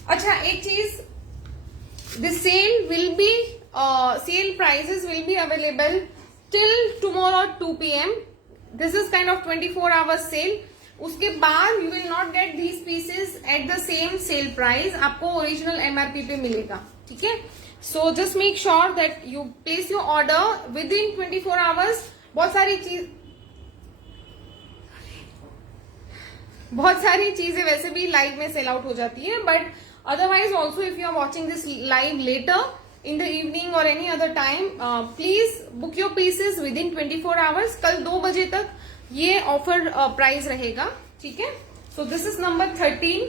अच्छा एक चीज, the sale will be sale prices will be available till tomorrow 2 p.m. This is kind of 24 hours sale. उसके बाद you will not get these pieces at the same sale price. आपको original MRP पे मिलेगा, ठीक है? So just make sure that you place your order within 24 hours. बहुत सारी चीजें वैसे भी लाइव में सेल आउट हो जाती है, but otherwise also if you are watching this live later in the evening or any other time, please book your pieces within 24 hours. कल 2 बजे तक ये ऑफर प्राइस रहेगा, ठीक है? So this is number 13,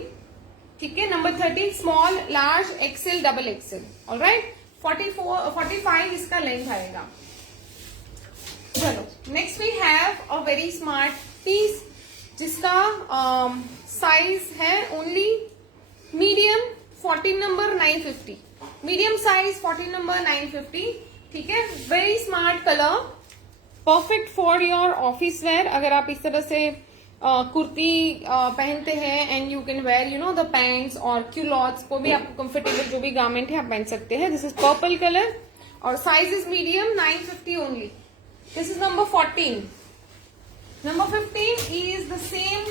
ठीक है? Number 13 small, large, XL, double XL, alright? 45 इसका लेंथ आएगा। चलो next we have a very smart piece जिसका साइज है only medium 14 number 950, medium size 14 number 950, ठीक है? Very smart colour, perfect for your office wear. अगर आप इस तरह से कुर्ती पहनते हैं and you can wear you know the pants और क्यूलॉट्स को भी आपको कंफर्टेबल जो भी गारमेंट है आप पहन सकते हैं। दिस इज पर्पल कलर और size is medium 950 only. This is number 14। Number 15 is the same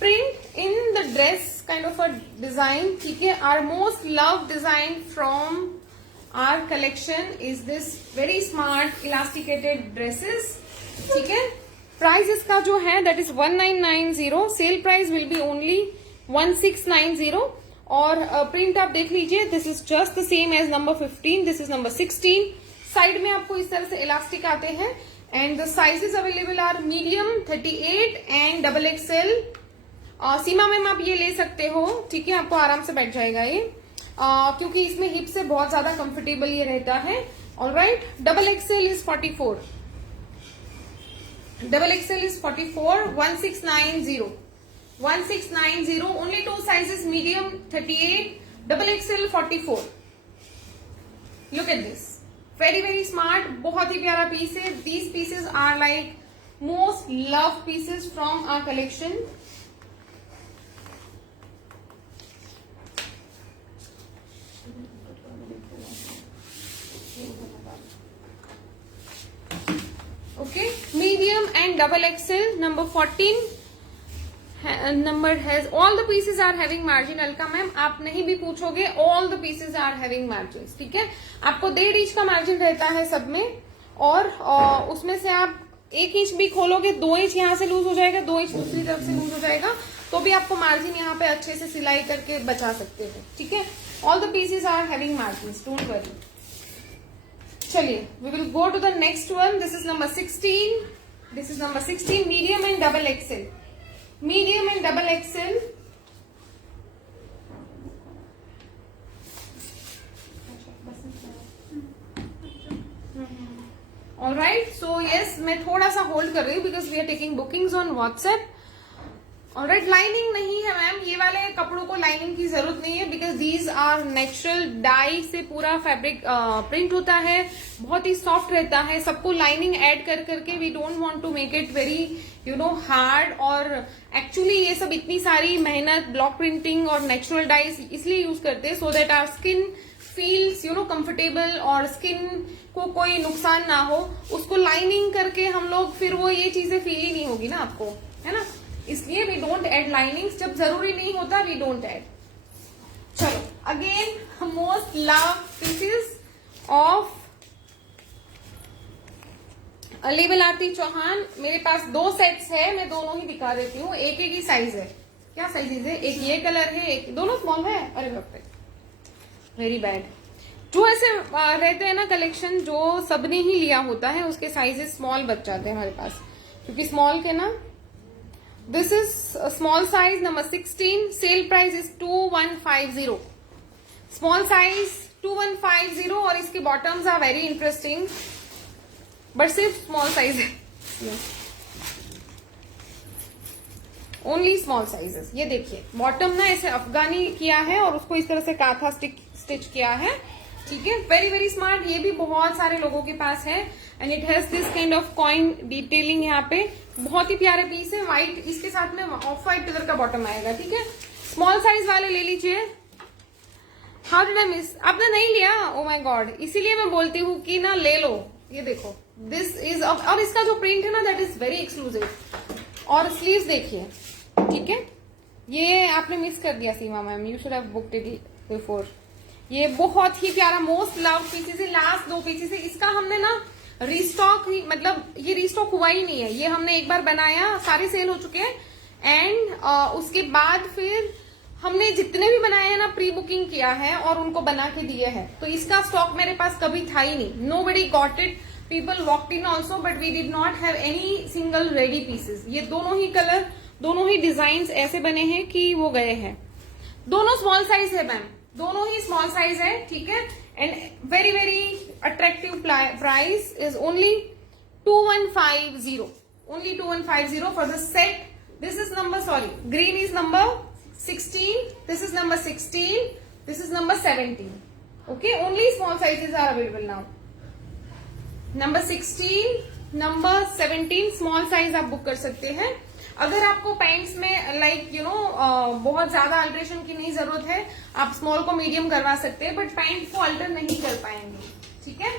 print in the dress kind of a design, ठीक है? Our most loved design from our collection is this very smart elasticated dresses, ठीक है? Price इसका जो है that is 1990, sale price will be only 1690 और print आप देख लीजिए, this is just the same as number 15, this is number 16। Side में आपको इस तरह से इलास्टिक आते हैं and the sizes available are medium 38 and double XL। Seema ma'am आप ये ले सकते हो, ठीक है? आपको आराम से बैठ जाएगा ये, क्योंकि इसमें हिप से बहुत ज्यादा कंफर्टेबल ये रहता है। Alright, double XL is 44, double XL is 44, 1690, 1690, only 2 sizes, medium 38, double XL 44। Look at this, very very smart, बहुत ही प्यारा पीस है। These pieces are like most love pieces from our collection. Okay, medium and double XL, number 14 number has all the pieces are having margin. Alka ma'am आप नहीं भी पूछोगे, all the pieces are having margin, ठीक है? आपको 1.5 inch का margin रहता है सब में, और उसमें से आप 1 इंच भी खोलोगे, 2 इंच यहाँ से लूज हो जाएगा, 2 इंच दूसरी तरफ से लूज हो जाएगा, तो भी आपको मार्जिन यहाँ पे अच्छे से सिलाई करके बचा सकते हो, ठीक है? All the pieces are having margin, don't worry. चलिए we will go to the next one. This is number 16, this is number 16, medium and double XL, medium and double XL। Alright, so yes मैं थोड़ा सा hold कर रही हूँ because we are taking bookings on WhatsApp. Alright, lining नहीं है ma'am, ये वाले कपड़ों को लाइनिंग की जरूरत नहीं है because these are natural dye से पूरा फैब्रिक प्रिंट होता है, बहुत ही सॉफ्ट रहता है। सबको लाइनिंग ऐड कर करके we don't want to make it very you know hard, और एक्चुअली ये सब इतनी सारी मेहनत ब्लॉक प्रिंटिंग और नेचुरल डाइज इसलिए यूज करते हैं so that our skin feels you know comfortable और स्किन को कोई नुकसान ना हो। उसको लाइनिंग करके हम लोग फिर वो ये चीजें फील ही नहीं होगी ना आपको, है ना? इसलिए वी डोंट ऐड लाइनिंग्स, जब जरूरी नहीं होता वी डोंट ऐड। चलो again most love pieces of label Aarti Chauhan. मेरे पास 2 सेट्स है, मैं दोनों ही दिखा देती हूँ, एक एक ही साइज है। क्या साइजेज है? एक ये कलर है, एक दोनों स्मॉल है। अरे बाप रे, वेरी बैड। जो ऐसे रहते हैं ना कलेक्शन जो सबने ही लिया होता है, उसके साइजेस स्मॉल बच जाते हैं हमारे पास, क्योंकि स्मॉल के ना। This is small size number 16, sale price is 2150, small size 2150, और इसके bottoms are very interesting, but सिर्फ स्मॉल साइज है। Only small sizes. ये देखिए बॉटम ना ऐसे अफगानी किया है और उसको इस तरह से काथा स्टिच किया है, ठीक है। Very very smart. ये भी बहुत सारे लोगों के पास है and it has this kind of coin detailing यहाँ पे। बहुत ही प्यारे पीस है। व्हाइट, इसके साथ में ऑफ व्हाइट कलर का बॉटम आएगा, ठीक है। स्मॉल साइज वाले ले लीजिए। How did I miss? आपने नहीं लिया? ओ माय गॉड, इसीलिए मैं बोलती हूँ कि ना ले लो। ये देखो दिस इज, और इसका जो प्रिंट है ना दैट इज वेरी एक्सक्लूसिव। और स्लीव्स देखिए, ठीक है। ये आपने मिस कर दिया Seema ma'am, you should have booked it before. ये बहुत ही प्यारा मोस्ट लव पीसेस है। लास्ट 2 पीसेस है। इसका हमने ना रीस्टॉक ही, मतलब ये रीस्टॉक हुआ ही नहीं है। ये हमने एक बार बनाया, सारे सेल हो चुके हैं एंड उसके बाद फिर हमने जितने भी बनाए हैं ना प्री बुकिंग किया है और उनको बना के दिए हैं। तो इसका स्टॉक मेरे पास कभी था ही नहीं। Nobody got it, people walked in also, but we did not have any single ready pieces. ये दोनों ही कलर, दोनों ही डिजाइन ऐसे बने हैं कि वो गए हैं। दोनों स्मॉल साइज है मैम, दोनों ही स्मॉल साइज है, ठीक है। And very very attractive price is only 2150, only 2150 for the set. This is number, sorry, green is number 16, this is number 16, this is number 17. Okay, only small sizes are available now. Number 16, number 17 small size आप book कर सकते हैं। अगर आपको pants में like you know बहुत ज्यादा alteration की नहीं जरूरत है, आप स्मॉल को मीडियम करवा सकते हैं, बट पैंट को अल्टर नहीं कर पाएंगे, ठीक है।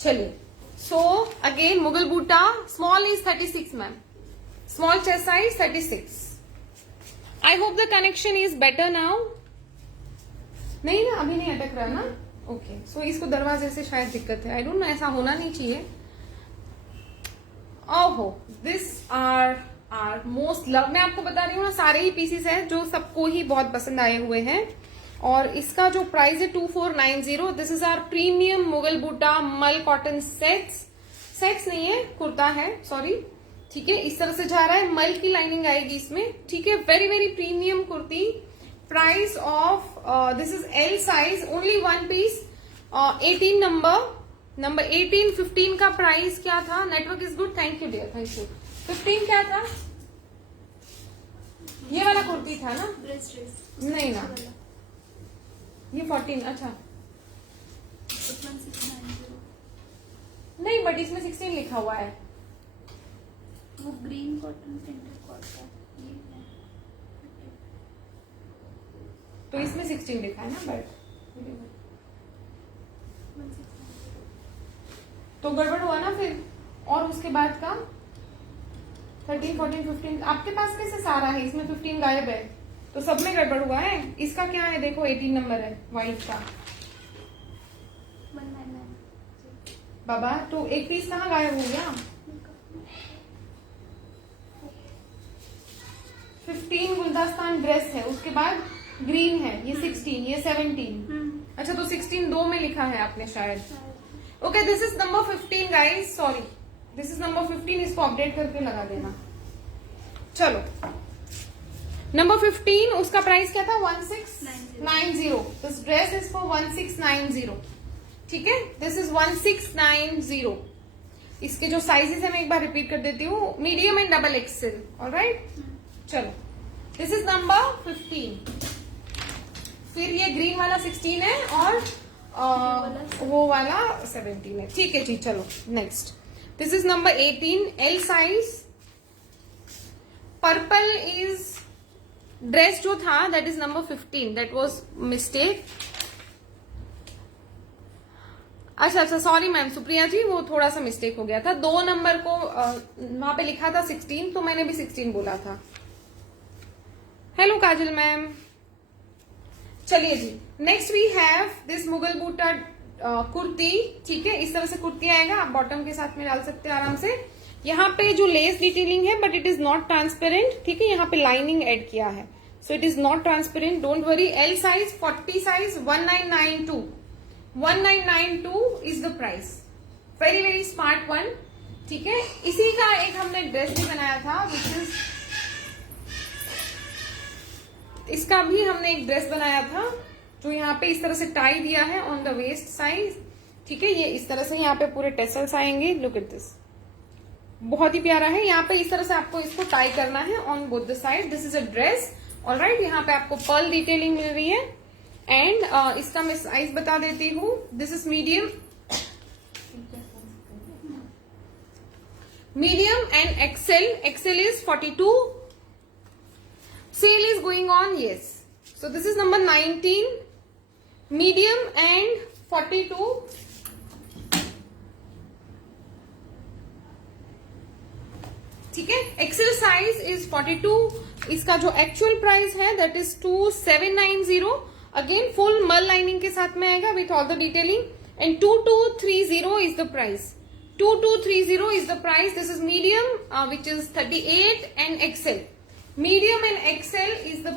चलिए, सो अगेन मुगल बूटा small is 36 ma'am, small chest size 36। I hope the connection is better now. नहीं ना, अभी नहीं अटक रहा ना? ओके, सो इसको दरवाजे से शायद दिक्कत है। आई डोंट नो, ऐसा होना नहीं चाहिए। ओहो, दिस आर मोस्ट लव। मैं आपको बता रही हूँ ना, सारे ही पीसेस हैं जो सबको ही बहुत पसंद आए हुए हैं। और इसका जो प्राइस है 2490। This is our premium Mughal buta mul cotton sets नहीं है, कुर्ता है, सॉरी, ठीक है। इस तरह से जा रहा है, मल की लाइनिंग आएगी इसमें, ठीक है। Very very premium kurti. Price of this is L size, only 1 piece, 18 number 18। 15 का प्राइस क्या था? Network is good, thank you dear, thank you. 15 क्या था? ये वाला कुर्ती था ना? ड्रेस नहीं ना, ये 14। अच्छा नहीं, बट इसमें 16 लिखा हुआ है। वो ग्रीन कॉटन प्रिंटेड कॉटन ये है, तो इसमें 16 लिखा है ना, बट तो गड़बड़ हुआ ना फिर। और उसके बाद का 13, 14, 15 आपके पास कैसे सारा है? इसमें 15 गायब है, तो सब में गड़बड़ हुआ है। इसका क्या है देखो, 18 नंबर है व्हाइट का 199 बाबा। तो एक पीस कहाँ गायब हो गया? 15 गुलदस्तान ड्रेस है, उसके बाद ग्रीन है, ये 16, ये 17। अच्छा, तो 16 2 में लिखा है आपने शायद। Okay, this is number 15 guys, sorry, this is number 15। इसको अपडेट करके लगा देना। चलो, नंबर 15, उसका प्राइस क्या था? 1690। दिस ड्रेस इज फॉर 1690, ठीक है। This is 1690। इसके जो साइजेस है मैं एक बार रिपीट कर देती हूँ, medium and double XL, alright. चलो, दिस इज नंबर 15। फिर ये ग्रीन वाला 16 है और वो वाला 17 है, ठीक है जी। चलो next, this is number 18, L size. Purple is dress जो था that is number 15, that was mistake. अच्छा, सॉरी मैम सुप्रिया जी, वो थोड़ा सा मिस्टेक हो गया था। 2 नंबर को वहां पे लिखा था 16, तो मैंने भी 16 बोला था। Hello Kajal ma'am. चलिए जी, next we have this Mughal buta kurti, ठीक है। इस तरह से कुर्ती आएगा, आप बॉटम के साथ में डाल सकते हैं आराम से। यहाँ पे जो लेस डिटेलिंग है but it is not transparent, ठीक है। यहाँ पे लाइनिंग एड किया है, so it is not transparent, don't worry. L size, 40 size, 1992 is the price. Very very smart one, ठीक है। इसी का एक हमने ड्रेस भी बनाया था, विच इज, इसका भी हमने एक ड्रेस बनाया था जो यहाँ पे इस तरह से टाई दिया है ऑन द वेस्ट साइज, ठीक है। ये इस तरह से यहाँ पे पूरे टेसल्स आएंगे, लुक एट दिस, बहुत ही प्यारा है। यहाँ पे इस तरह से आपको इसको टाई करना है on both the side. This is a dress, alright. यहाँ पे आपको पर्ल डिटेलिंग मिल रही है एंड इसका मैं साइज बता देती हूँ। This is medium and XL. XL is 42। Sale is going on, yes. So this is number 19, medium and 42। ठीक है, एक्सेल साइज इज 42। इसका जो एक्चुअल प्राइस है दैट इज 2790। अगेन फुल मल लाइनिंग के साथ में आएगा with all the detailing and 2230 is the price. 2230 is the price. This is medium which is 38 and XL. Medium and Excel is the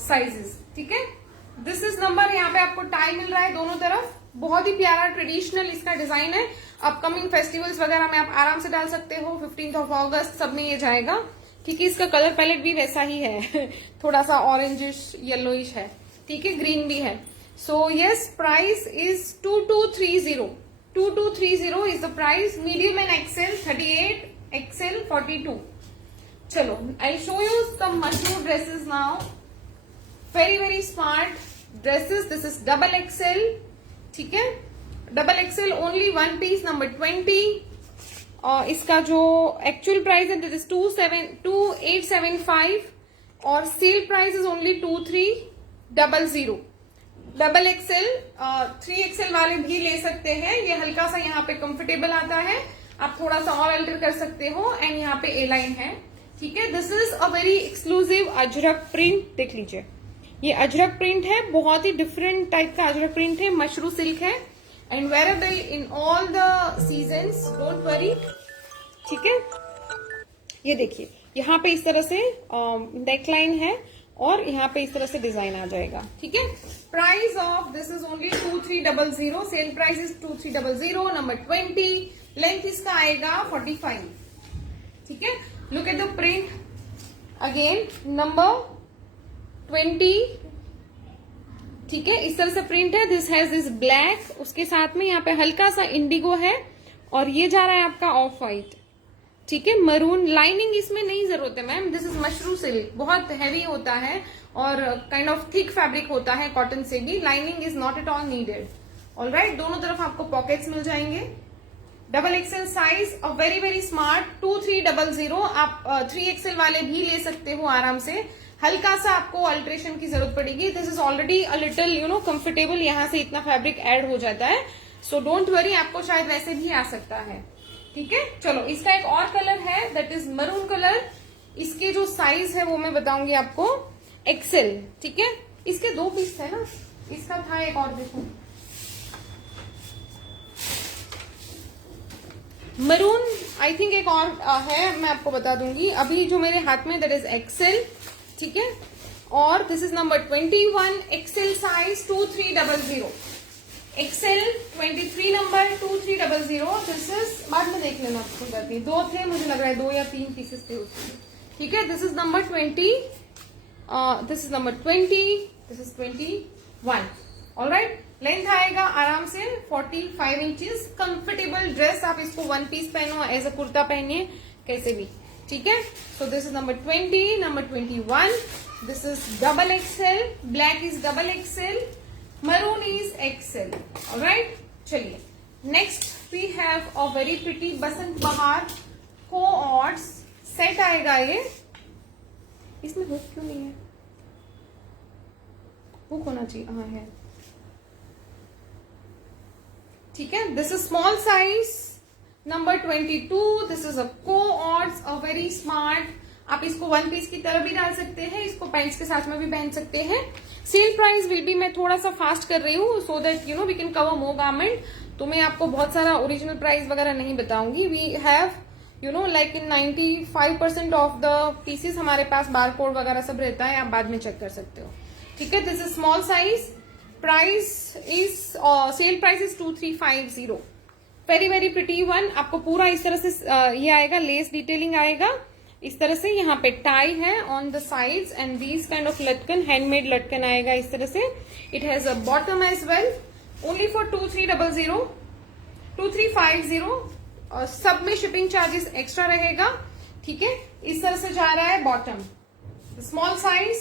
sizes. ठीक है, this is number. यहाँ पे आपको टाई मिल रहा है दोनों तरफ। बहुत ही प्यारा ट्रेडिशनल इसका डिजाइन है। अपकमिंग फेस्टिवल्स वगैरह में आप आराम से डाल सकते हो। 15 अगस्त सब में ये जाएगा, क्योंकि इसका कलर पैलेट भी वैसा ही है थोड़ा सा ऑरेंजिश येलोइश है। ठीक है, ग्रीन भी है। So yes, price is 2230। 2230 is the price. Medium and XL 38, XL 42। चलो, I show you some mushroom dresses now. Very smart dresses. This is double XL. ठीक है, double XL only one piece, number 20। और इसका जो actual price है that is 2875 और sale price is only 2300। Double XL 3XL वाले भी ले सकते हैं। ये हल्का सा यहाँ पे कंफर्टेबल आता है, आप थोड़ा सा और अल्टर कर सकते हो एंड यहाँ पे ए लाइन है। ठीक है, this is a very exclusive Ajrak print. देख लीजिए, ये अजरक प्रिंट है, बहुत ही डिफरेंट टाइप का अजरक प्रिंट है। मशरू सिल्क है and wearable in all the seasons, don't worry. ठीक है, ये देखिए यहाँ पे इस तरह से नेक लाइन है और यहाँ पे इस तरह से डिजाइन आ जाएगा। ठीक है, price of this is only 2300। Cell price is 2300। Number 20, length इसका आएगा 45। ठीक है, look at the print again, number 20। ठीक है, इस तरह से प्रिंट है। दिस हैज दिस ब्लैक, उसके साथ में यहाँ पे हल्का सा इंडिगो है और ये जा रहा है आपका ऑफ व्हाइट। ठीक है, मरून। लाइनिंग इसमें नहीं जरूरत है ma'am, this is mashru silk, बहुत हैवी होता है और काइंड ऑफ थिक फैब्रिक होता है कॉटन से भी। Lining is not at all needed. Alright, दोनों तरफ आपको पॉकेट्स मिल जाएंगे। डबल एक्सेल साइज, अ वेरी स्मार्ट 2300। आप 3XL वाले भी ले सकते हो आराम से। हल्का सा आपको अल्ट्रेशन की जरूरत पड़ेगी। This is already a little comfortable, यहाँ से इतना फैब्रिक ऐड हो जाता है। सो डोंट वरी, आपको शायद वैसे भी आ सकता है। ठीक है, चलो, इसका एक और कलर है दैट इज मरून कलर। इसके जो साइज है वो मैं बताऊंगी आपको, एक्सेल। ठीक है, इसके 2 पीस थे ना, इसका था एक और, देखो मरून। आई थिंक एक और है, मैं आपको बता दूंगी। अभी जो मेरे हाथ में दैट इज एक्सेल। ठीक है, और this is number 21, XL size 2300। XL 23 number 2300। This is, बाद में देख लेना, आपको करती 2 थे मुझे लग रहा है, 2 या 3 पीसेस थे उसमें। ठीक है, this is number 20, this is number 20, this is 21। Alright, length आएगा आराम से 45 इंचेस। कंफर्टेबल ड्रेस, आप इसको 1 पीस पहनो, एज अ कुर्ता पहनिए, कैसे भी। ठीक है, so this is number 20, number 21। This is double XL, black is double XL, maroon is XL. Alright, चलिए next we have a very pretty Basant Bahar co-ords set आएगा। ये इसमें हुक क्यों नहीं है? हुक होना चाहिए, हाँ है। ठीक है, this is small size, number 22। This is a co-ords, a very smart. आप इसको 1 पीस की तरह भी डाल सकते हैं, इसको पैंट्स के साथ में भी पहन सकते हैं। सेल प्राइस विल बी, मैं थोड़ा सा फास्ट कर रही हूँ so that we can cover more garment. तो मैं आपको बहुत सारा ओरिजिनल प्राइस वगैरह नहीं बताऊंगी। We have like in 95% of the pieces हमारे पास बारकोड वगैरह सब रहता है, आप बाद में चेक कर सकते हो। ठीक है, this is small size. Price is, cell price is 2350। Very pretty one. आपको पूरा इस तरह से ये आएगा, लेस डिटेलिंग आएगा इस तरह से। यहाँ पे टाई है on the sides and these kind of लटकन, हैंडमेड लटकन आएगा इस तरह से। It has a bottom as well, only for 2300, 2350। सब में शिपिंग चार्जेस एक्स्ट्रा रहेगा, ठीक है। इस तरह से जा रहा है bottom, small size,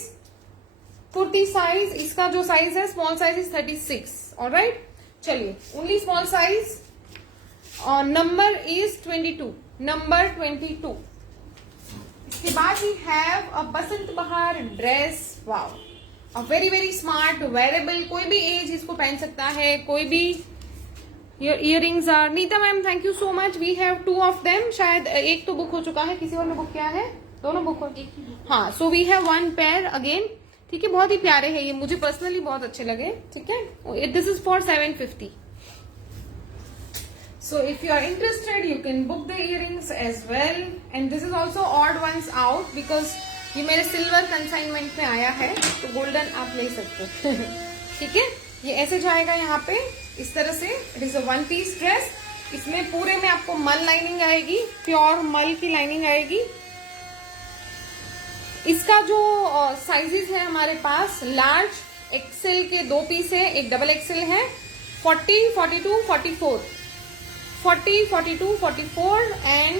kurti size, इसका जो साइज है स्मॉल साइज इज 36, ऑलराइट। चलिए, ओनली स्मॉल साइज, और नंबर इज 22, नंबर 22। इसके बाद ही have a Basant Bahar dress, wow, a very very smart, wearable, कोई भी एज इसको पहन सकता है, कोई भी। Your earrings are, Neeta ma'am thank you so much, we have 2 of them, शायद एक तो बुक हो चुका है, किसी और ने बुक किया है, दोनों बुक हो, हाँ, so we have 1 pair again, ठीक है। बहुत ही प्यारे हैं ये, मुझे पर्सनली बहुत अच्छे लगे, ठीक है। This is for 750। So if you are interested, you can book the earrings as well. And this is also odd ones out because ये मेरे सिल्वर कंसाइनमेंट में आया है, तो गोल्डन आप ले सकते हो ठीक है। ये ऐसे जाएगा यहाँ पे इस तरह से, it is a 1 piece dress. इसमें पूरे में आपको मल लाइनिंग आएगी, प्योर मल की लाइनिंग आएगी। इसका जो साइजेस है हमारे पास, लार्ज एक्सेल के 2 पीस है, एक डबल एक्सेल है, 40, 42, 44, 40, 42, 44, and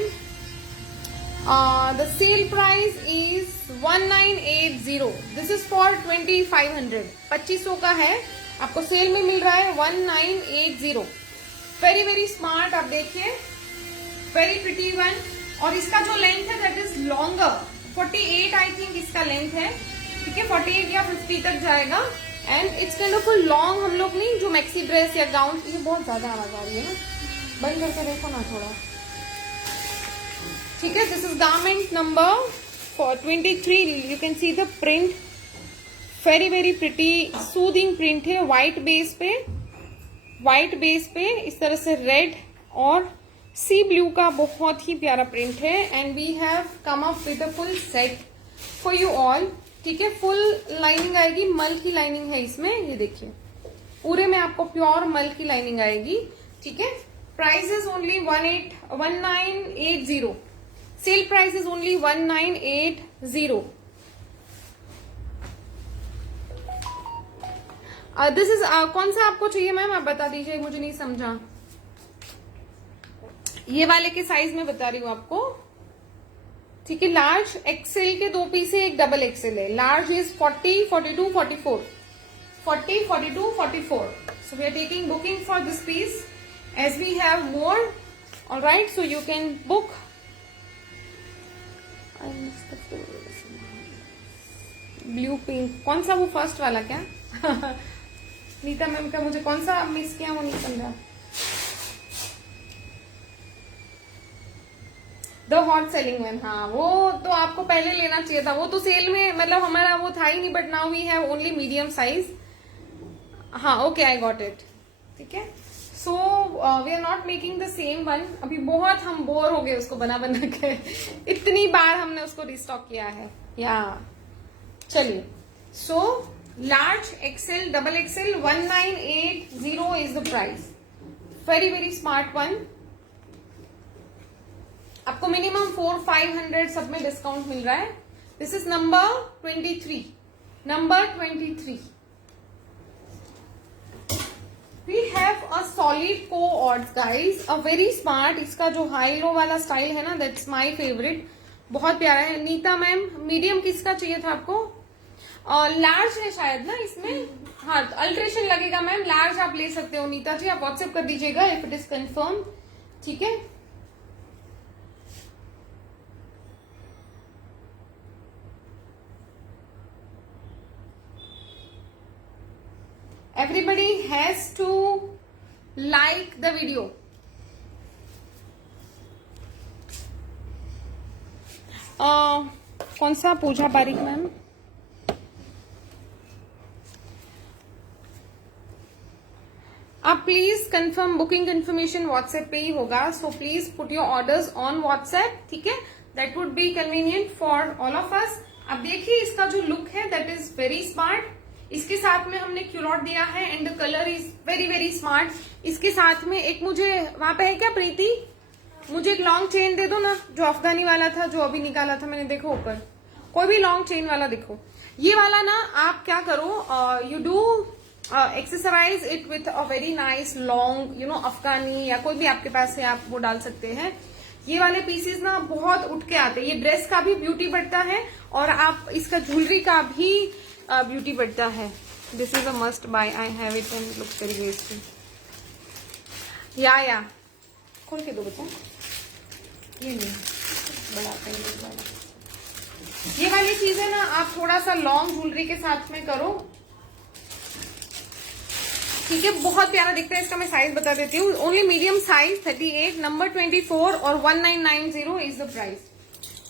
the sale price is 1980. This is for 2500, 2500 का है, आपको सेल में मिल रहा है 1980। वेरी वेरी स्मार्ट, आप देखिए, वेरी प्रिटी वन। और इसका जो लेंथ है that is longer, 48 I think इसका लेंथ है, ठीक है, 48 या 50 तक जाएगा। And it's kind of long, हम लोग नहीं जो मैक्सी ड्रेस या गाउन, ये बहुत ज्यादा आवाज आ रही है ना, बंद करके देखो ना थोड़ा, ठीक है। This is garment number 23, you can see the print, very very pretty soothing print है, व्हाइट बेस पे, व्हाइट बेस पे इस तरह से रेड और सी ब्लू का बहुत ही प्यारा प्रिंट है। And we have come up with a full set for you all, ठीक है। फुल लाइनिंग आएगी, मल की लाइनिंग है इसमें, ये देखिए, पूरे में आपको प्योर मल की लाइनिंग आएगी, ठीक है। Price is only 1980, cell price is only 1980। This is कौन सा आपको चाहिए मैम, आप बता दीजिए, मुझे नहीं समझा। ये वाले के साइज में बता रही हूँ आपको, ठीक है। लार्ज एक्सेल के 2 पीस है, एक डबल एक्सेल है। Large is 40, 42, 44, 40, 42, 44। So we are taking booking for this piece as we have more. All right, so you can book. Blue pink, कौन सा वो फर्स्ट वाला क्या नीता मैम का मुझे कौन सा मिस किया वो नहीं समझा। द हॉट सेलिंग वन, हाँ वो तो आपको पहले लेना चाहिए था, वो तो सेल में, मतलब हमारा वो था ही नहीं, but now we have only medium size. हाँ ओके, आई गॉट इट, ठीक है। So we are not making the same one, अभी बहुत हम बोर हो गए उसको बना बना के इतनी बार हमने उसको रिस्टॉक किया है, या चलिए। So large XL, double XL, 1980 is the price, very very smart one. आपको मिनिमम 400-500 सब में डिस्काउंट मिल रहा है। This is number 23, number 23। We have a solid co-ords guys, a very smart. इसका जो हाई लो वाला स्टाइल है ना, दैट्स माय फेवरेट, बहुत प्यारा है। नीता मैम मीडियम किसका चाहिए था आपको? लार्ज है शायद ना इसमें, हाँ अल्ट्रेशन लगेगा मैम, लार्ज आप ले सकते हो। नीता जी आप व्हाट्सएप कर दीजिएगा इफ इट इज कंफर्म, ठीक है। Everybody has to like the video. कौन सा पूजा बारीक मैम? आप please confirm, booking confirmation WhatsApp पे ही होगा, so please put your orders on WhatsApp, ठीक है। That would be convenient for all of अस। अब देखिए इसका जो लुक है दैट इज वेरी स्मार्ट। इसके साथ में हमने क्यूलॉट दिया है and the colour is very very smart. इसके साथ में एक मुझे वहां पे है क्या प्रीति, मुझे एक लॉन्ग चेन दे दो ना, जो अफगानी वाला था जो अभी निकाला था मैंने, देखो ऊपर कोई भी लॉन्ग चेन वाला देखो। ये वाला ना आप क्या करो, you do accessorise it with a very nice long अफगानी या कोई भी आपके पास है, आप वो डाल सकते हैं। ये वाले पीसेस ना बहुत उठ के आते हैं, ये ड्रेस का भी ब्यूटी बढ़ता है और आप इसका ज्वेलरी का भी ब्यूटी बढ़ता है। This is a must buy, I have it and looks very tasty. या खोल के दो बच्चा, ये नहीं बड़ा वाला। ये वाली चीज है ना, आप थोड़ा सा लॉन्ग ज्वेलरी के साथ में करो, ठीक है, बहुत प्यारा दिखता है। इसका मैं साइज बता देती हूँ, ओनली मीडियम साइज 38, नंबर 24 और 1990 is the price.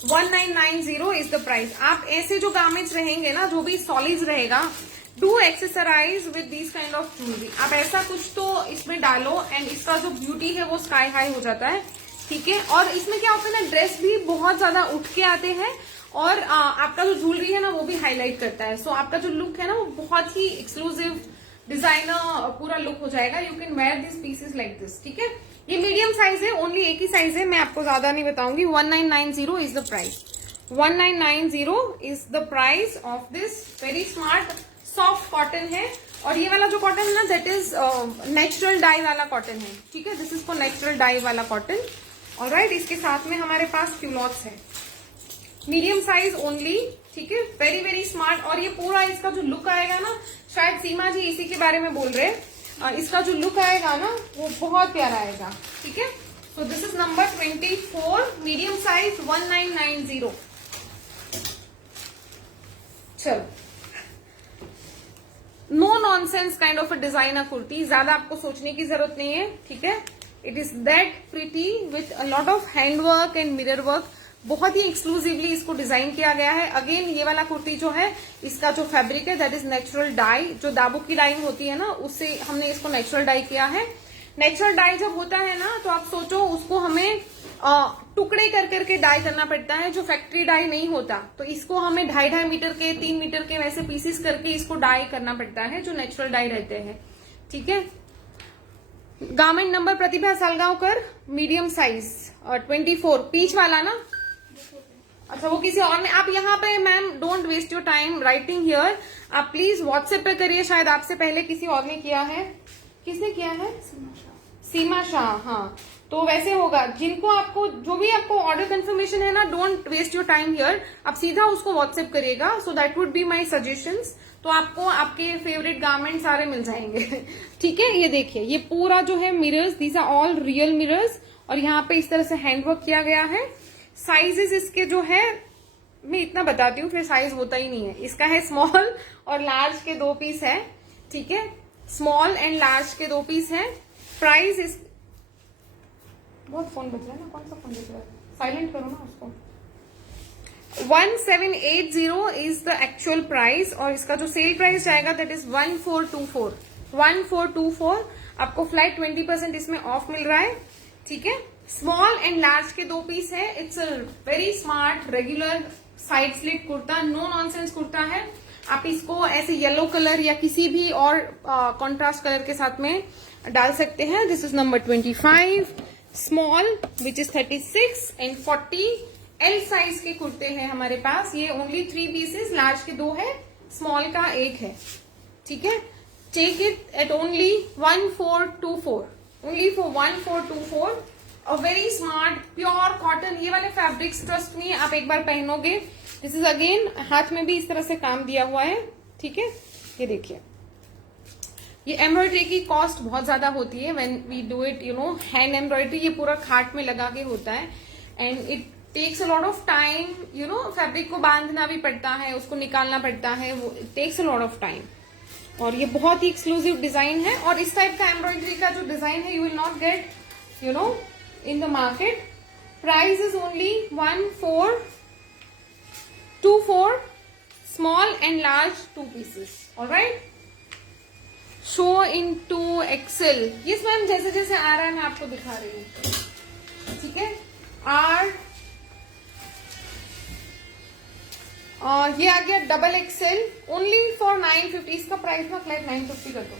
1990 is the price. आप ऐसे जो गारमेंट्स रहेंगे ना, जो भी सॉलिड रहेगा, do accessorise with this kind of jewellery. आप ऐसा कुछ तो इसमें डालो एंड इसका जो ब्यूटी है वो स्काई हाई हो जाता है, ठीक है। और इसमें क्या होता है ना, ड्रेस भी बहुत ज्यादा उठ के आते हैं और आपका जो ज्वेलरी है ना वो भी हाईलाइट करता है। सो आपका जो लुक है ना वो बहुत ही एक्सक्लूसिव डिजाइनर पूरा लुक हो जाएगा। You can where this pieces like this, ठीक है। ये मीडियम साइज है, ओनली एक ही साइज है, मैं आपको ज्यादा नहीं बताऊंगी। 1990 is the price. 1990 is the price of this very smart soft cotton है। और ये वाला जो कॉटन है ना, दैट इज नेचुरल डाई वाला कॉटन है, ठीक है। This is for natural die वाला कॉटन। ऑलराइट, इसके साथ में हमारे पास क्यूलॉट्स है, मीडियम साइज ओनली, ठीक है। Very very smart. और ये पूरा इसका जो लुक आएगा ना, शायद सीमा जी इसी के बारे में बोल रहे हैं, इसका जो लुक आएगा ना वो बहुत प्यारा आएगा, ठीक है। So this is number 24, medium size 1990। चलो, no nonsense kind of a designer kurti, ज्यादा आपको सोचने की जरूरत नहीं है, ठीक है। It is that pretty with a lot of handwork and mirror work. बहुत ही एक्सक्लूसिवली इसको डिजाइन किया गया है। अगेन ये वाला कुर्ती जो है, इसका जो फैब्रिक है दैट इज नेचुरल डाई। जो दाबू की डाइंग होती है ना, उससे हमने इसको नेचुरल डाई किया है। नेचुरल डाई जब होता है ना, तो आप सोचो उसको हमें टुकड़े कर करके डाई करना पड़ता है, जो फैक्ट्री डाई नहीं होता। तो इसको हमें 2.5 मीटर के 3 मीटर के वैसे पीसेस करके इसको डाई करना पड़ता है, जो नेचुरल डाई रहते हैं, ठीक है। गारमेंट नंबर प्रतिभा सालगांवकर, मीडियम साइज 24, पीच वाला ना। अच्छा, वो किसी और ने, आप यहाँ पे ma'am don't waste your time writing here, आप प्लीज व्हाट्सएप पे करिए। शायद आपसे पहले किसी और ने किया है। किसने किया है? सीमा शाह। हाँ, तो वैसे होगा, जिनको आपको जो भी आपको ऑर्डर कंफर्मेशन है ना, don't waste your time here, आप सीधा उसको व्हाट्सएप करिएगा। So that would be my suggestions. तो आपको आपके फेवरेट गारमेंट सारे मिल जाएंगे, ठीक है। ये देखिए, ये पूरा जो है mirrors, these are all real mirrors, और यहाँ पे इस तरह से हैंडवर्क किया गया है। साइजेस इसके जो है, मैं इतना बताती हूँ, फिर साइज होता ही नहीं है। इसका है स्मॉल और लार्ज के 2 पीस है, ठीक है। स्मॉल एंड लार्ज के 2 पीस है। प्राइस इस, बहुत फोन बज रहा है ना, कौन सा फोन बज रहा है, साइलेंट करो ना उसको। 1780 इज द एक्चुअल प्राइस, और इसका जो सेल प्राइस जाएगा दैट इज 1424। 1424 आपको फ्लैट 20% इसमें ऑफ मिल रहा है, ठीक है। स्मॉल एंड लार्ज के 2 पीस है। It's a very smart regular side slit kurta, no nonsense kurta है। आप इसको ऐसे येलो कलर या किसी भी और कॉन्ट्रास्ट कलर के साथ में डाल सकते हैं। This is number 25, small which is 36 and 40 L size के कुर्ते हैं हमारे पास। ये ओनली 3 पीसेस, लार्ज के 2 है, स्मॉल का 1 है, ठीक है। Take it at only 1424, only for 1424। A very smart pure cotton, ये वाले फैब्रिक्स ट्रस्ट मी, आप एक बार पहनोगे। दिस इज अगेन हाथ में भी इस तरह से काम दिया हुआ है, ठीक है। ये देखिए, ये एम्ब्रॉयडरी की कॉस्ट बहुत ज्यादा होती है when we do it, you know, hand embroidery. ये पूरा खाट में लगा के होता है and it takes a lot of time, you know. Fabric को बांधना भी पड़ता है, उसको निकालना पड़ता है, वो it takes a lot of time. और ये बहुत ही एक्सक्लूसिव डिजाइन है, और इस टाइप का एम्ब्रॉयडरी का जो डिजाइन है you will not gate, you know, in the market. Price is only 1424, small and large 2 pieces. All right. Show into XL. Yes ma'am, जैसे जैसे आ रहा है मैं आपको दिखा रही हूँ, ठीक है। ये आ गया डबल XL, ओनली फॉर 950। इसका प्राइस ना फ्लैट 950 कर दो।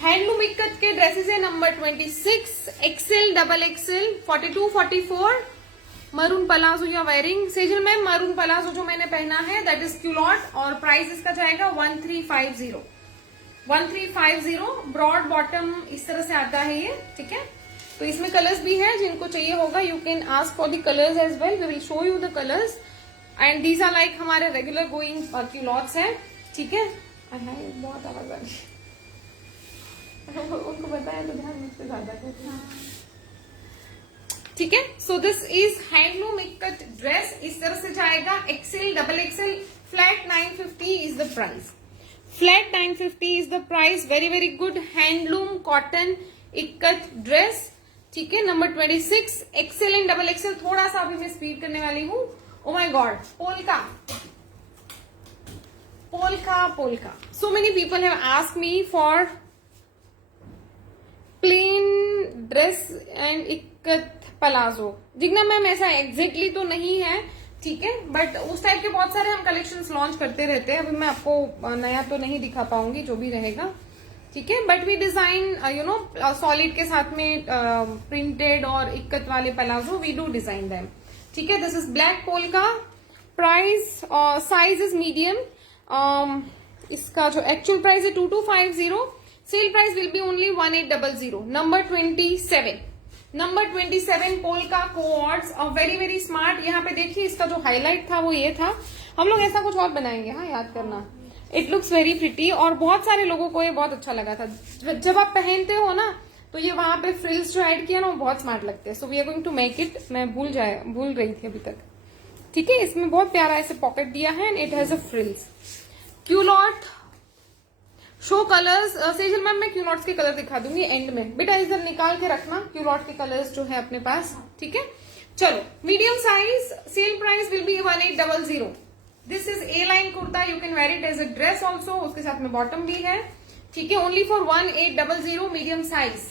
हैंडलूम इक्कत के ड्रेसेस है नंबर 26, XL, डबल XL, 42-44। मरून पलाजो या wearing. Sejal ma'am, maroon palazzo जो मैंने पहना है दैट इज क्यूलॉट, और प्राइस इसका जाएगा 1350। 1350 ब्रॉड बॉटम इस तरह से आता है ये, ठीक है। तो इसमें कलर्स भी है, जिनको चाहिए होगा you can ask for the colours as well, we will show you the colours and these are like हमारे रेगुलर गोइंग क्यूलॉट्स हैं, ठीक है। बहुत आवाज आ रही है, उनको बताया तो ध्यान मुझसे ज्यादा करते हैं, ठीक है। So this is handloom ikat dress, इस तरह से जाएगा, XL double XL, flat 950 is the price, flat 950 is the price. Very very good handloom cotton ikat dress, ठीक है। Number 26 XL and double XL, थोड़ा सा अभी मैं स्पीड करने वाली हूँ। Oh my god, polka polka polka, so many people have asked me for plain dress and ikat palazzo. Jigna ma'am ऐसा एग्जैक्टली तो नहीं है, ठीक है, बट उस टाइप के बहुत सारे हम कलेक्शंस लॉन्च करते रहते हैं। अभी मैं आपको नया तो नहीं दिखा पाऊंगी, जो भी रहेगा, ठीक है। But we design you know solid के साथ में प्रिंटेड और इक्कत वाले palazzo, we do design them, ठीक है। This is black polka, price size is medium, इसका जो एक्चुअल प्राइस है 2250, sale price will be only 1800। Number 27, number 27 polka co-ords, very very smart. यहाँ पे देखिए इसका जो हाईलाइट था वो ये था, हम लोग ऐसा कुछ और बनाएंगे, हाँ याद करना। इट लुक्स वेरी प्रिटी और बहुत सारे लोगों को ये बहुत अच्छा लगा था। जब आप पहनते हो ना तो ये वहां पे फ्रिल्स जो ऐड किया ना वो बहुत स्मार्ट लगते हैं। So we are going to make it, मैं भूल रही थी अभी तक, ठीक है। इसमें बहुत प्यारा ऐसे पॉकेट दिया है and it has a frills. Culotte show colours, Sejal ma'am मैं क्यूलॉट्स के कलर दिखा दूंगी एंड में, बेटा इधर निकाल के रखना क्यूलॉट के कलर्स जो है अपने पास, ठीक है। चलो medium size, sale price will be 1800। This is A line kurta, you can wear it as a dress also, उसके साथ में बॉटम भी है, ठीक है। Only for 1800 medium size.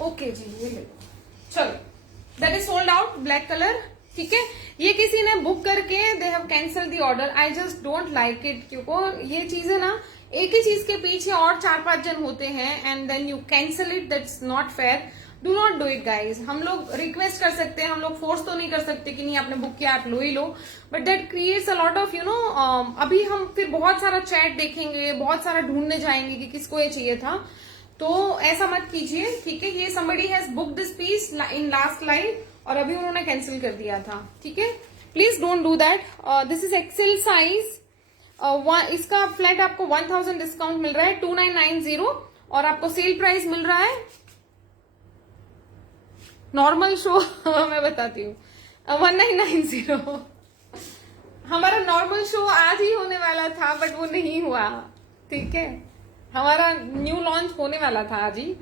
Okay जी, ये ले लो, चलो that is sold out, black colour, ठीक है। ये किसी ने बुक करके they have cancel the order, I just don't like it, क्योंकि ये चीजें ना एक ही चीज के पीछे और 4-5 जन होते हैं and then you cancel it, that's not fair, do not do it guys. हम लोग रिक्वेस्ट कर सकते हैं, हम लोग फोर्स तो नहीं कर सकते कि नहीं आपने बुक किया आप लो ही लो, but that creates a lot of you know, अभी हम फिर बहुत सारा चैट देखेंगे, बहुत सारा ढूंढने जाएंगे कि किसको ये चाहिए था, तो ऐसा मत कीजिए, ठीक है। ये somebody has booked this piece in last line और अभी उन्होंने कैंसिल कर दिया था, ठीक है। Please don't do that. This is XL size, इसका फ्लैट आपको 1000 डिस्काउंट मिल रहा है, 2990, और आपको सेल प्राइस मिल रहा है नॉर्मल शो मैं बताती हूँ 1990। हमारा नॉर्मल शो आज ही होने वाला था बट वो नहीं हुआ, ठीक है। हमारा न्यू लॉन्च होने वाला था आज ही,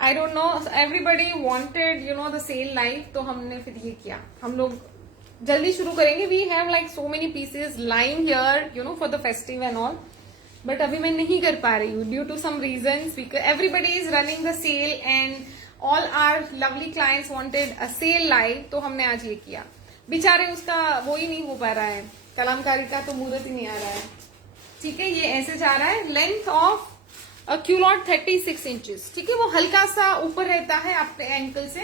I don't know, everybody wanted you know the sale live, तो हमने फिर ये किया। हम लोग जल्दी शुरू करेंगे, we have like so many pieces line here you know for the festive and all, but अभी मैं नहीं कर पा रही हूँ due to some reasons, everybody is running the sale and all are lovely clients wanted a sale live, तो हमने आज ये किया। बेचारे उसका वो ही नहीं हो पा रहा है, कलामकारी का तो मुहूर्त ही नहीं आ रहा है, ठीक है। ये ऐसे जा रहा है, लेंथ ऑफ क्यूलॉट 36 इंचेस, ठीक है। वो हल्का सा ऊपर रहता है आपके एंकल से,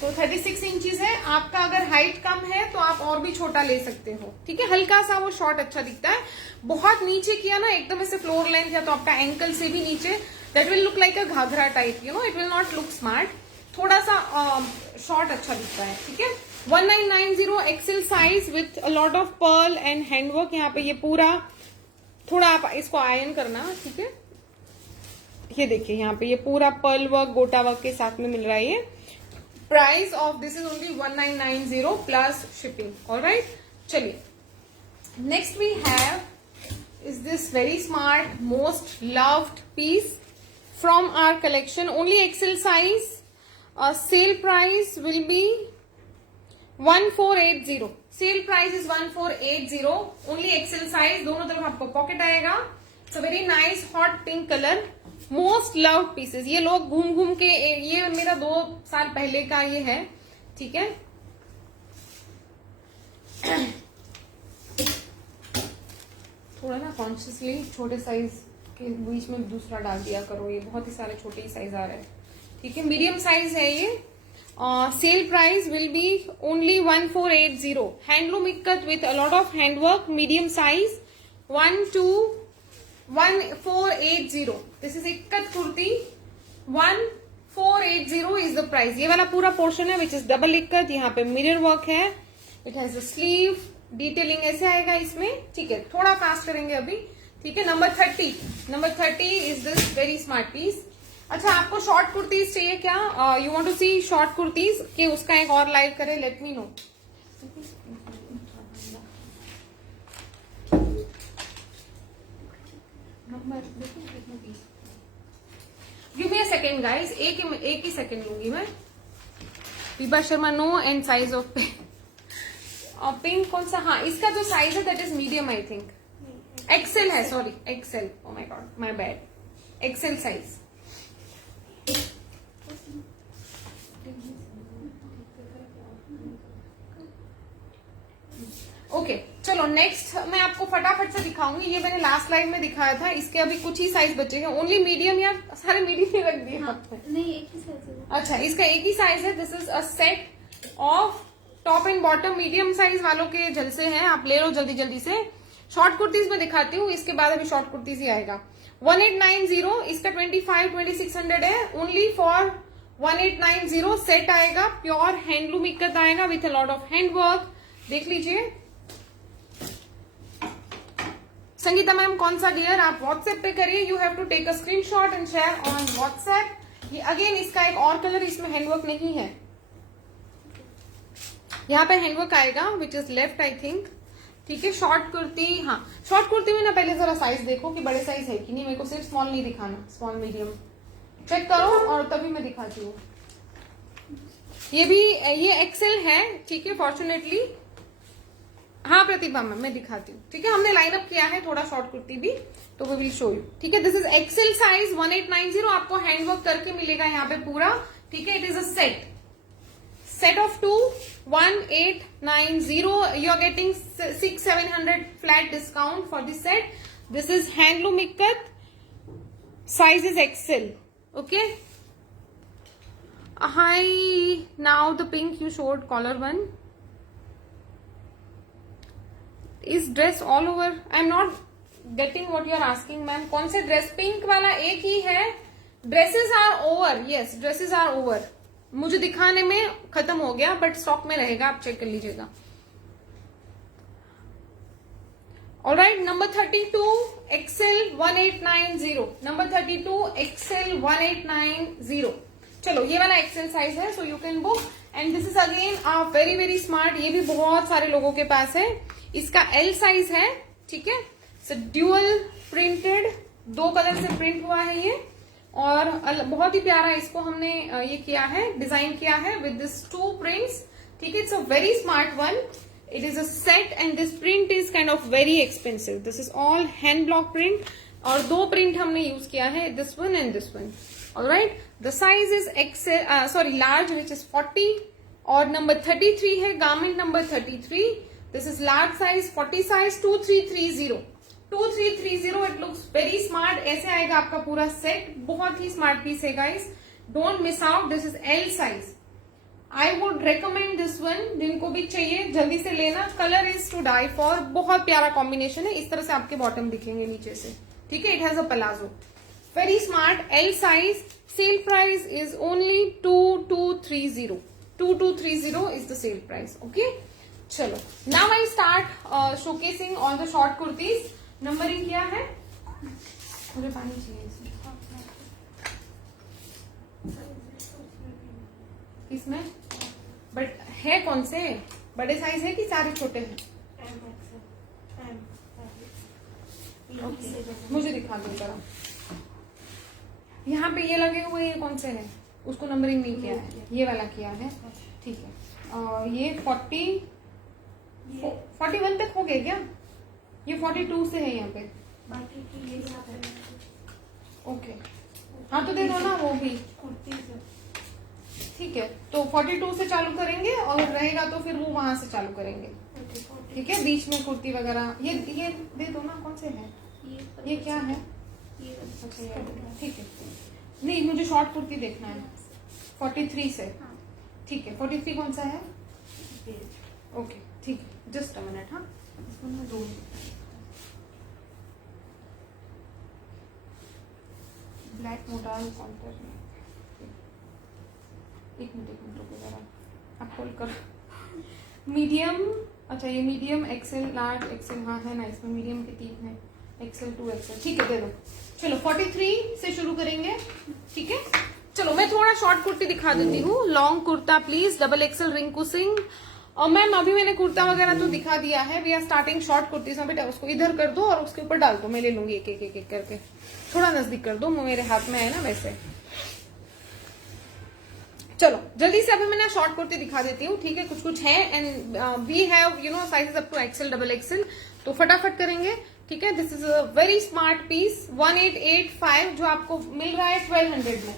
तो 36 इंचेस है। आपका अगर हाइट कम है तो आप और भी छोटा ले सकते हो, ठीक है। हल्का सा वो शॉर्ट अच्छा दिखता है, बहुत नीचे किया ना एकदम ऐसे फ्लोर लेंथ या तो आपका एंकल से भी नीचे, that will look like a ghagra type, you know it will not look smart, थोड़ा सा शॉर्ट अच्छा दिखता है, ठीक है। 1990 XL size with a lot of pearl and handwork. यहाँ पे ये पूरा थोड़ा आप इसको आयन करना, ठीक है। ये देखिए यहाँ पे ये पूरा पर्ल वर्क गोटा वर्क के साथ में मिल रहा है। ये price of this is only 1990 plus shipping, alright. चलिए next we have is this very smart most loved piece from our collection, only XL size, sale price will be 1480, sale price is 1480, only XL size, दोनों तरफ आपको pocket आएगा। It's a very nice hot pink colour, most loved pieces. ये लोग घूम घूम के, ये मेरा 2 साल पहले का ये है, ठीक है। थोड़ा ना कॉन्शियसली छोटे साइज के बीच में दूसरा डाल दिया करो, ये बहुत ही सारे छोटे ही साइज आ रहे हैं, ठीक है। मीडियम साइज है ये, cell price will be only 1480, handloom ikat with a lot of handwork, medium size, 1480. This is ikat kurti 1480 is the price. ये वाला पूरा पोर्शन है विच इज डबल इक्कत. यहाँ पे मिरर वर्क है. It has a sleeve. Detailing ऐसे आएगा इसमें. ठीक है, थोड़ा फास्ट करेंगे अभी. ठीक है, number 30 is this very smart piece. अच्छा, आपको शॉर्ट कुर्तीज चाहिए क्या? You want to see short kurtis कि उसका एक और लाइव करे? Let me know. Give me a second guys. एक ही सेकेंड लूंगी मैं. Vibha Sharma no and size of pink कौन सा? हाँ, इसका जो साइज है that is medium I think. XL है, sorry XL. Oh my god, my bad. XL size. Okay, चलो नेक्स्ट मैं आपको फटाफट से दिखाऊंगी. ये मैंने लास्ट लाइव में दिखाया था. इसके अभी कुछ ही साइज बचे हैं. ओनली मीडियम या सारे मीडियम ही रख दिए? नहीं, एक ही साइज है. अच्छा, इसका एक ही साइज है. This is a set of top and bottom. Medium size वालों के जलसे हैं, आप ले लो जल्दी जल्दी से. शॉर्ट कुर्तीज में दिखाती हूँ, इसके बाद अभी शॉर्ट कुर्तीज ही आएगा. 1890. इसका 2600 है. ओनली फॉर 1890 सेट आएगा. प्योर हैंडलूम इक्कत आएगा with a lot of handwork. देख लीजिए. संगीता मैम कौन सा डियर? आप व्हाट्सएप पे करिए. You have to take a screenshot and share on WhatsApp. ये अगेन इसका एक और कलर, इसमें हैंडवर्क नहीं है. यहाँ पे हैंडवर्क आएगा which is left I think. ठीक है, शॉर्ट कुर्ती. हाँ, शॉर्ट कुर्ती में ना पहले जरा साइज देखो कि बड़े साइज है कि नहीं. मेरे को सिर्फ स्मॉल नहीं दिखाना, स्मॉल मीडियम चेक करो और तभी मैं दिखाती हूँ. ये एक्सेल है. ठीक है, फॉर्चुनेटली. हाँ प्रतिभा मैम, मैं दिखाती हूँ. ठीक है, हमने लाइनअप किया है थोड़ा शॉर्ट कुर्ती भी, तो वी विल शो यू. ठीक है, दिस इज एक्सेल साइज 1890. आपको हैंडवर्क करके मिलेगा यहाँ पे पूरा. ठीक है, it is a set of 2 1890. You are getting 600-700 flat discount for this set. This is handloom ikkat. Size is XL. Okay. Hi. Now the pink you showed collar one. Is dress all over? I'm not getting what you are asking, ma'am. कौन से dress? Pink वाला एक ही है. Dresses are over. Yes, dresses are over. मुझे दिखाने में खत्म हो गया बट स्टॉक में रहेगा, आप चेक कर लीजिएगा. Alright, number 32 XL 1890. Number 32 XL 1890. चलो, ये वाला एक्सेल साइज है, so you can book. And this is again very very smart. ये भी बहुत सारे लोगों के पास है. इसका एल साइज है. ठीक है, ड्यूअल प्रिंटेड, 2 कलर से प्रिंट हुआ है ये. और बहुत ही प्यारा इसको हमने ये किया है, डिजाइन किया है विद दिस 2 प्रिंट्स. ठीक है, it's a very smart one. It is a set and this print is kind of very expensive. This is all hand block print और 2 प्रिंट हमने यूज किया है, this one and this one. Alright, the size is XL sorry large which is 40 और number 33 है. Garment number 33. This is large size 40 size 2330. 2330. It looks very smart. ऐसे आएगा आपका पूरा सेट. बहुत ही स्मार्ट पीस है guys, don't miss out. This is L size. I would recommend this one. जिनको भी चाहिए जल्दी से लेना. Colour is to die for. बहुत प्यारा कॉम्बिनेशन है. इस तरह से आपके बॉटम दिखेंगे नीचे से. ठीक है, it has a palazzo. Very smart. L size. Sale price is only 2230. 2230 is the sale price. Okay, चलो now I start showcasing all the short kurtis. Numbering क्या है? मुझे पानी चाहिए इसमें. बट है कौन से? बड़े साइज है कि सारे छोटे हैं? मुझे दिखा दो जरा. यहाँ पे ये लगे हुए ये कौन से हैं? उसको नंबरिंग नहीं किया है, ये वाला किया है. ठीक है, ये 41 तक हो गए क्या? ये 42 से है यहाँ पे. ओके, हाँ तो दे दो ना वो भी. ठीक है, तो 42 से चालू करेंगे और रहेगा तो फिर वो वहां से चालू करेंगे. ठीक है, बीच में कुर्ती वगैरह ये दे दो ना. कौन से है ये? क्या है? ठीक है, नहीं मुझे शॉर्ट कुर्ती देखना है 43 से. ठीक है, 43 कौन सा है? ओके, ठीक है, जस्ट अ मिनट. हाँ, ब्लैक मोडाल काउंटर में, एक मिनट रुको जरा, आप खोल कर। मीडियम, अच्छा ये मीडियम, एक्सेल, लार्ज, एक्सेल, हाँ है ना इसमें मीडियम के 3 है, एक्सेल 2 एक्सेल, ठीक है दे दो। चलो 43 से शुरू करेंगे, ठीक है। चलो मैं थोड़ा शॉर्ट कुर्ती दिखा देती हूँ। Long kurta please, double XL Rinku Singh. और मैम अभी मैंने कुर्ता वगैरह तो दिखा दिया है, we are starting short kurti से। बेटा उसको इधर कर दो और उसके ऊपर डाल दो, मैं ले लूंगी एक एक एक एक करके, थोड़ा नजदीक कर दो, मेरे हाथ में है ना वैसे। चलो जल्दी से अभी मैं शॉर्ट कुर्ती दिखा देती हूँ, ठीक है। कुछ कुछ है and we have you know sizes up to XL, double XL, तो फटाफट करेंगे, ठीक है। This is a very smart piece, 1885 जो आपको मिल रहा है 1200 में,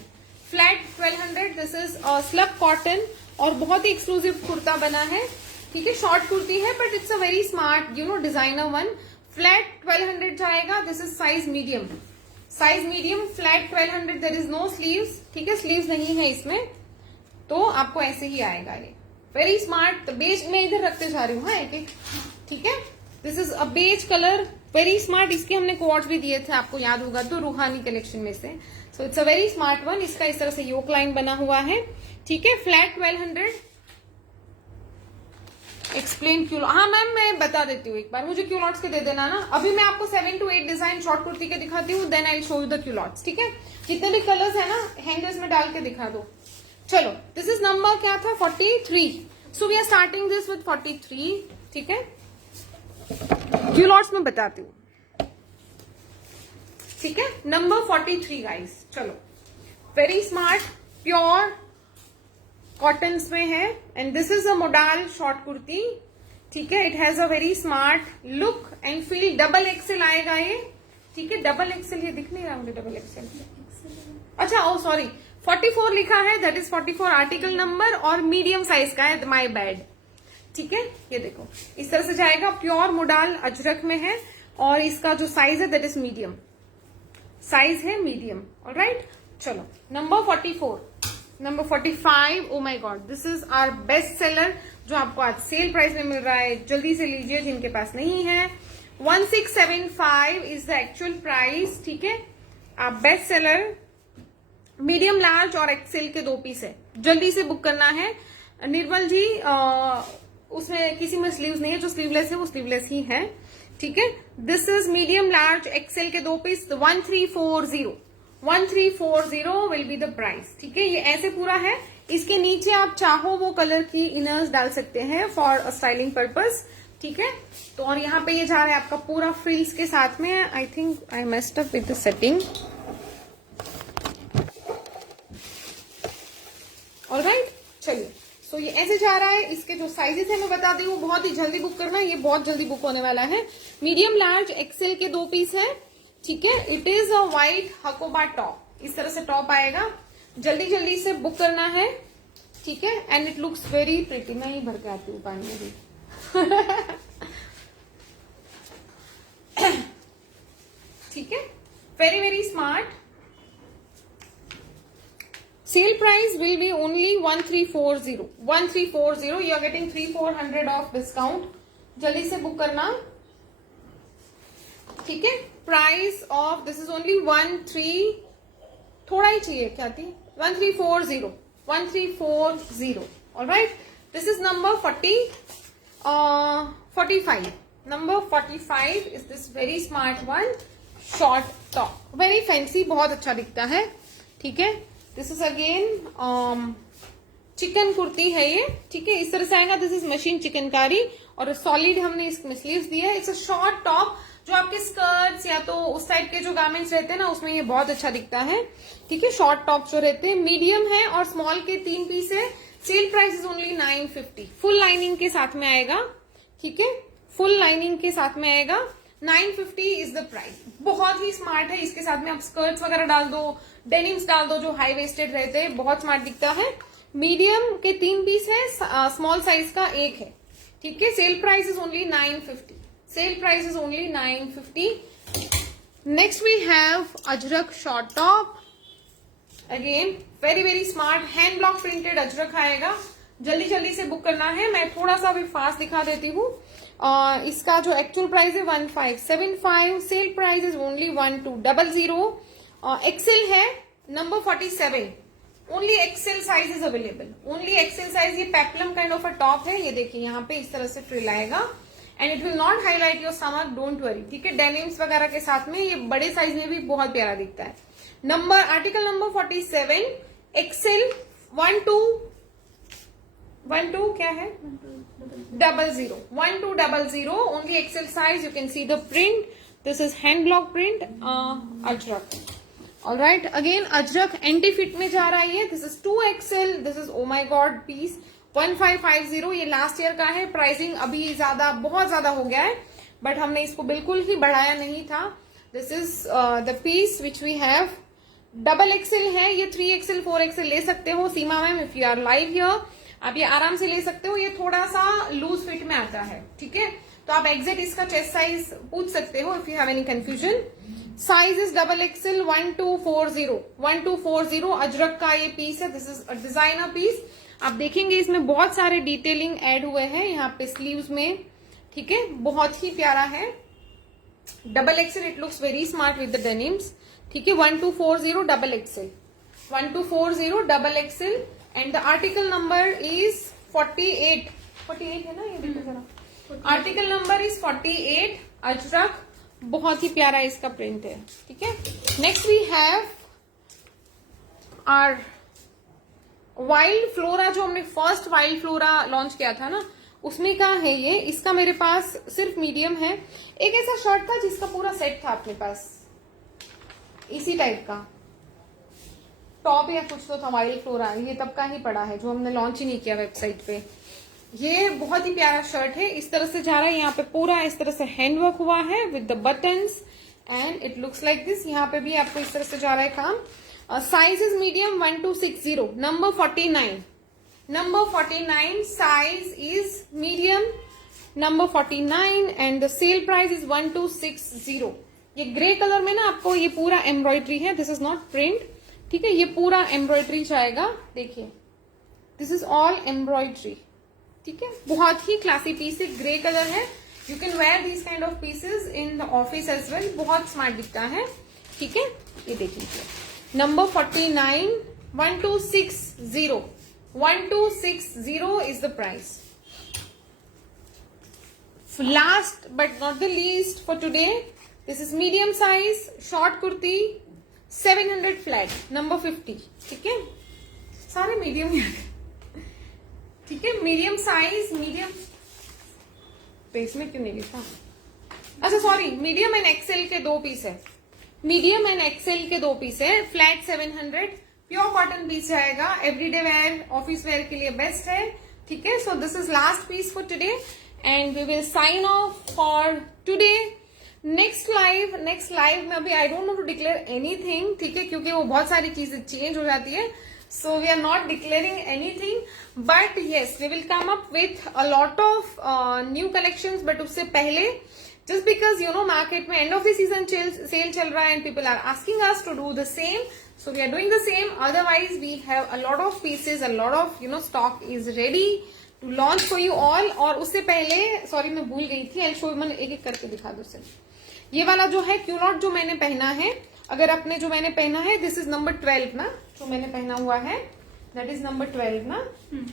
flat 1200। This is slub cotton और बहुत ही एक्सक्लूसिव कुर्ता बना है, ठीक है। शॉर्ट कुर्ती है but it's a very smart you know designer one. Flat 1200 जाएगा। This is size medium, size medium, flat 1200। There is no sleeves, ठीक है, स्लीव्स नहीं है इसमें, तो आपको ऐसे ही आएगा ये। वेरी स्मार्ट बेज, मैं इधर रखते जा रही हूँ, हाँ एक एक, ठीक है। This is a beige colour, very smart. इसके हमने कोट्स भी दिए थे, आपको याद होगा तो, रूहानी कलेक्शन में से। So it's a very smart one. इसका इस तरह से योक लाइन बना हुआ है, ठीक है। फ्लैट 1200। एक्सप्लेन क्यू, हाँ मैम मैं बता देती हूँ एक बार, मुझे क्यू लॉट्स के दे देना ना। अभी मैं आपको 7 to 8 डिजाइन शॉर्ट कुर्ती के दिखाती हूँ, then I show you the culottes, ठीक है। जितने भी कलर्स है ना हैंगर्स में डाल के दिखा दो। चलो दिस इज नंबर क्या था, 43। So we are starting this with 43, ठीक है। क्यू लॉट्स में बताती हूँ, ठीक है। नंबर 43 गाइस, चलो वेरी स्मार्ट प्योर कॉटन में है and this is a modal short kurti, ठीक है। It has a very smart look and feel. Double XL आएगा ये, ठीक है। डबल एक्सेल, ये दिख नहीं रहा मुझे डबल एक्सेल, अच्छा ओ सॉरी 44 लिखा है, दैट इज 44 आर्टिकल नंबर और मीडियम साइज का है, माय बैड, ठीक है। ये देखो इस तरह से जाएगा, प्योर मोडाल अजरक में है और इसका जो साइज है दैट इज मीडियम, साइज है मीडियम, ऑलराइट। चलो number 44, number 45, oh my god this is our best seller जो आपको आज सेल प्राइस में मिल रहा है, जल्दी से लीजिए जिनके पास नहीं है। 1675 इज द एक्चुअल प्राइस, ठीक है। आप बेस्ट सेलर, मीडियम लार्ज और एक्सेल के 2 पीस है, जल्दी से बुक करना है। निर्मल जी उसमें किसी में स्लीव्स नहीं है, जो स्लीवलेस है वो स्लीवलेस ही है, ठीक है। This is medium large XL के 2 piece, 1340 will be the price, ठीक है। ये ऐसे पूरा है, इसके नीचे आप चाहो वो कलर की इनर्स डाल सकते हैं फॉर अ स्टाइलिंग पर्पस, ठीक है। तो और यहाँ पे ये जा रहा है आपका पूरा फ्रिल्स के साथ में। I think I messed up with the setting, alright. चलिए सो ये ऐसे जा रहा है। इसके जो साइजेस है मैं बता दी हूँ, बहुत ही जल्दी बुक करना, ये बहुत जल्दी बुक होने वाला है। मीडियम लार्ज एक्सेल के 2 पीस है, ठीक है। It is a white Hakoba top, इस तरह से टॉप आएगा, जल्दी जल्दी से बुक करना है, ठीक है। And it looks very pretty, मैं ही भर के आती हूँ पानी में भी ठीक है, very very smart. Sale price will be only 1340. 1340. You are getting 300-400 of discount, जल्दी से बुक करना, ठीक है। Price of this is only 13, थोड़ा ही चाहिए, क्या थी 1340, 1340, alright. This is number 45. Number 45 is this very smart one, short top, very fancy, बहुत अच्छा दिखता है, ठीक है। This is again chicken kurti है ये, ठीक है। इस तरह से आएगा, दिस इज मशीन चिकनकारी और सॉलिड हमने इसमें स्लीव्स दिया है। इट्स अ शॉर्ट टॉप, जो आपके स्कर्ट्स या तो उस टाइप के जो गारमेंट्स रहते हैं ना उसमें ये बहुत अच्छा दिखता है, ठीक है। शॉर्ट टॉप जो रहते हैं, मीडियम है और स्मॉल के 3 पीस है। Sale price is only 950, full lining के साथ में आएगा, ठीक है। फुल लाइनिंग के साथ में आएगा, 950 इज द प्राइस। बहुत ही स्मार्ट है, इसके साथ में आप स्कर्ट्स वगैरह डाल दो, डेनिम्स डाल दो जो हाई वेस्टेड रहते हैं, बहुत स्मार्ट दिखता है। मीडियम के 3 पीस है, स्मॉल साइज का 1 है, ठीक है। Sale price is only 950, sale price is only 950। Next we have Ajrak short top, again very very smart, hand block printed Ajrak आएगा, जल्दी जल्दी से बुक करना है। मैं थोड़ा सा भी फास्ट दिखा देती हूँ। इसका जो एक्चुअल प्राइस है 1575, sale price is only 1200। XL है number 47, only XL size is available, only XL size. ये peplum kind of a top है, ये देखिए यहाँ पे इस तरह से फ्रिल आएगा and it will not highlight your stomach, don't worry, ठीक है। डेनिम्स वगैरह के साथ में ये बड़े साइज में भी बहुत प्यारा दिखता है। नंबर आर्टिकल नंबर 47 एक्सेल 12 क्या है 1200 only XL size. You can see the print, this is hand block print, Ajrak. Alright, again Ajrak anti fit में जा रहा है। This is 2XL, this is oh my god piece 1550। ये लास्ट ईयर का है, pricing अभी ज्यादा बहुत ज्यादा हो गया है बट हमने इसको बिल्कुल ही बढ़ाया नहीं था। This is the piece which we have. XXL है, ये 3XL 4XL ले सकते हो Seema ma'am, if you are live here आप ये आराम से ले सकते हो। ये थोड़ा सा लूज फिट में आता है, ठीक है, तो आप एग्जैक्ट इसका चेस्ट साइज पूछ सकते हो if you have any confusion. Size is XXL 1240 Ajrak का ये पीस है। This is a designer piece. आप देखेंगे इसमें बहुत सारे डिटेलिंग ऐड हुए हैं यहाँ पे स्लीव्स में, ठीक है, बहुत ही प्यारा है। XXL, it looks very smart with the denims, ठीक है। 1240 XXL 1240 XXL and the article number is 48 है ना, ये देखो जरा, आर्टिकल नंबर इज 48 अजरक, बहुत ही प्यारा इसका प्रिंट है, ठीक है। Next we have our wild flora, जो हमने फर्स्ट वाइल्ड फ्लोरा लॉन्च किया था ना, उसमें का है ये। इसका मेरे पास सिर्फ मीडियम है। एक ऐसा शर्ट था जिसका पूरा सेट था अपने पास, इसी टाइप का टॉप या कुछ तो था वाइल्ड फ्लोरा, ये तब का ही पड़ा है जो हमने लॉन्च ही नहीं किया वेबसाइट पे। ये बहुत ही प्यारा शर्ट है, इस तरह से जा रहा है, यहाँ पे पूरा इस तरह से हैंडवर्क हुआ है with the buttons and it looks like this. यहाँ पे भी आपको इस तरह से जा रहा है काम। Size is medium 1260, number 49 size is medium, number 49 and the sale price is 1260। ये ग्रे कलर में ना आपको ये पूरा एम्ब्रॉयडरी है, दिस इज नॉट प्रिंट, ठीक है, ये पूरा एम्ब्रॉयडरी जाएगा, देखिए दिस इज ऑल एम्ब्रॉयडरी, ठीक है। बहुत ही क्लासी पीस है, ग्रे कलर है। You can wear these kind of pieces in the office as well, बहुत स्मार्ट दिखता है, ठीक है। ये देख लीजिए number 49 1260 is the price. Last but not the least for today, this is medium size short kurti 700 flat, number 50, ठीक है, सारे मीडियम ही ठीक है। मीडियम साइज, मीडियम तो इसमें क्यों नहीं लिखा, अच्छा सॉरी, मीडियम एंड एक्सेल के दो पीस है, मीडियम एंड एक्सेल के दो पीस है, फ्लैट 700, प्योर कॉटन पीस जाएगा, एवरीडे वेयर ऑफिस वेयर के लिए बेस्ट है, ठीक है। So this is last piece for today and we will sign off for today. Next live में अभी I don't know to declare anything, ठीक है, क्योंकि वो बहुत सारी चीजें चेंज हो जाती है, so we are not declaring anything, but yes we will come up with a lot of new collections. But उससे पहले just because you know market में end of the season sale चल रहा है and people are asking us to do the same, so we are doing the same. Otherwise we have a lot of pieces, a lot of stock is ready to launch for you all. और उससे पहले sorry मैं भूल गई थी, I'll show you, एक एक करके दिखा दो सिर्फ। ये वाला जो है क्यूनॉट जो मैंने पहना है, अगर आपने जो मैंने पहना है, दिस इज नंबर 12 ना, जो मैंने पहना हुआ है दैट इज नंबर 12 ना,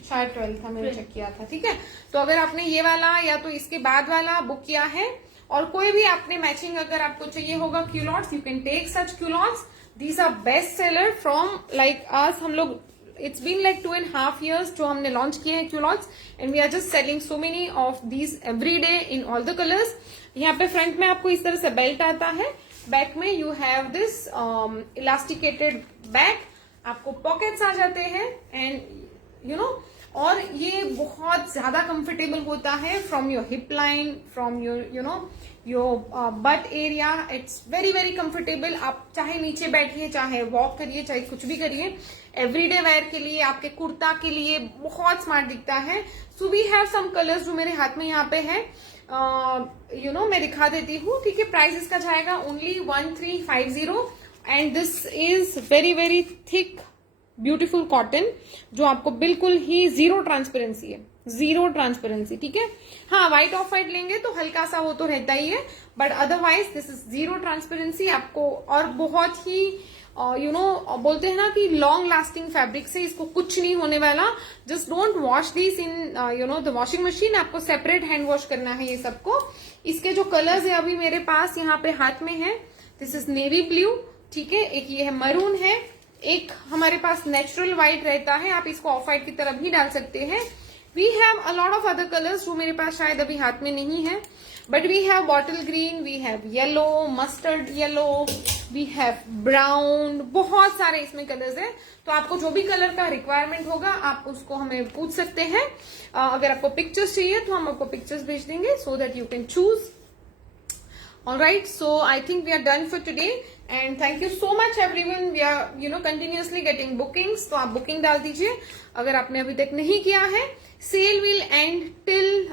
शायद 12 था, मैंने चेक किया था, ठीक है। तो अगर आपने ये वाला या तो इसके बाद वाला बुक किया है और कोई भी आपने मैचिंग अगर आपको चाहिए होगा culottes, you can take such culottes, these are best seller from like us. हम लोग इट्स बीन लाइक 2.5 years जो हमने लॉन्च किए हैं culottes and we are just selling so many of these every day in all the colours. यहाँ पे front में आपको इस तरह से बेल्ट आता है, बैक में you have this elasticated back, आपको पॉकेट्स आ जाते हैं एंड और ये बहुत ज्यादा कंफर्टेबल होता है from your hip line, from your your but area, it's very very comfortable. आप चाहे नीचे बैठिए, चाहे वॉक करिए, चाहे कुछ भी करिए, एवरीडे वेयर के लिए, आपके कुर्ता के लिए बहुत स्मार्ट दिखता है। So we have some colours जो मेरे हाथ में यहाँ पे है, मैं दिखा देती हूँ, ठीक है। प्राइस इसका जाएगा only 1350 and this is very very thick beautiful cotton, जो आपको बिल्कुल ही जीरो ट्रांसपेरेंसी है, जीरो ट्रांसपेरेंसी, ठीक है। हाँ, व्हाइट ऑफ व्हाइट लेंगे तो हल्का सा वो तो रहता ही है, but otherwise this is zero transparency आपको, और बहुत ही बोलते हैं ना कि लॉन्ग लास्टिंग फैब्रिक से इसको कुछ नहीं होने वाला। Just don't wash this in the washing machine, आपको सेपरेट हैंड वॉश करना है ये सबको। इसके जो कलर्स है अभी मेरे पास यहाँ पे हाथ में है, दिस इज नेवी ब्लू, ठीक है, एक ये है मरून है, एक हमारे पास नेचुरल व्हाइट रहता है, आप इसको ऑफ व्हाइट की तरफ भी डाल सकते हैं। We have a lot of other colours जो मेरे पास शायद अभी हाथ में नहीं है, but we have bottle green, we have yellow, mustard yellow, we have brown, बहुत सारे इसमें कलर्स हैं। तो आपको जो भी कलर का रिक्वायरमेंट होगा आप उसको हमें पूछ सकते हैं। अगर आपको पिक्चर्स चाहिए तो हम आपको पिक्चर्स भेज देंगे सो that you can choose. Alright, so I think we are done for today and thank you so much everyone. We are continuously getting bookings, तो आप बुकिंग डाल दीजिए अगर आपने अभी तक नहीं किया है। Sale will end till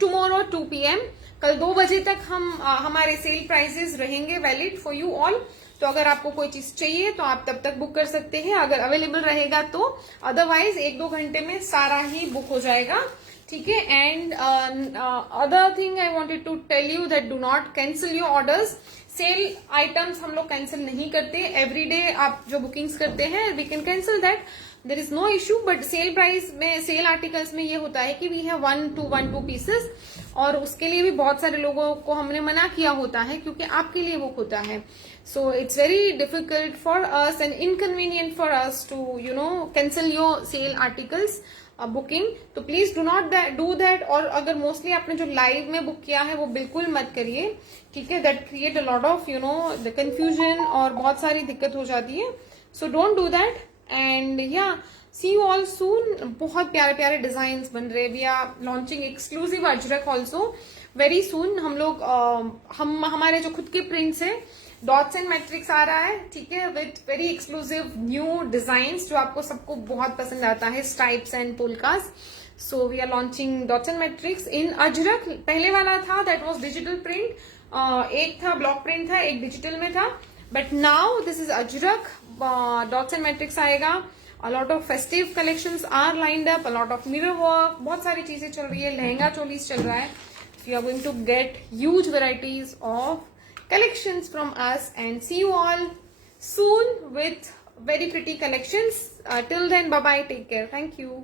tomorrow 2 PM, कल 2 बजे तक हम हमारे सेल प्राइसेस रहेंगे वैलिड फॉर यू ऑल। तो अगर आपको कोई चीज चाहिए तो आप तब तक बुक कर सकते हैं अगर अवेलेबल रहेगा तो, अदरवाइज 1-2 घंटे में सारा ही बुक हो जाएगा, ठीक है। And other thing I wanted to tell you that do not cancel your orders. Sale items हम लोग कैंसिल नहीं करते, एवरीडे आप जो बुकिंग्स करते हैं we can cancel that, there is no issue. But sale price में, सेल आर्टिकल्स में ये होता है कि वी हैव 1-2 पीसेस, और उसके लिए भी बहुत सारे लोगों को हमने मना किया होता है क्योंकि आपके लिए बुक होता है। So it's very difficult for us and inconvenient for us to cancel your sale articles booking, तो please do not do that. और अगर मोस्टली आपने जो लाइव में बुक किया है वो बिल्कुल मत करिए, ठीक है, that create a lot of the confusion और बहुत सारी दिक्कत हो जाती है। So don't do that and या सी यू ऑल सून। बहुत प्यारे प्यारे डिजाइन बन रहे, we are launching exclusive Ajrak also very soon. हम लोग हमारे जो खुद के प्रिंट्स है, डॉट्स एंड मैट्रिक्स आ रहा है, ठीक है, with very exclusive new designs जो आपको सबको बहुत पसंद आता है, stripes and polkas. So we are launching dots and matrix in Ajrak. पहले वाला था दैट वाज डिजिटल प्रिंट, एक था ब्लॉक प्रिंट था, एक डिजिटल में था, but now this is Ajrak, dots and matrix आएगा। A lot of festive collections are lined up, a lot of mirror work, बहुत सारी चीजें चल रही है, लहंगा चोलीस चल रहा है। You are going to get huge varieties of collections from us and see you all soon with very pretty collections. Till then, bye bye, take care, thank you.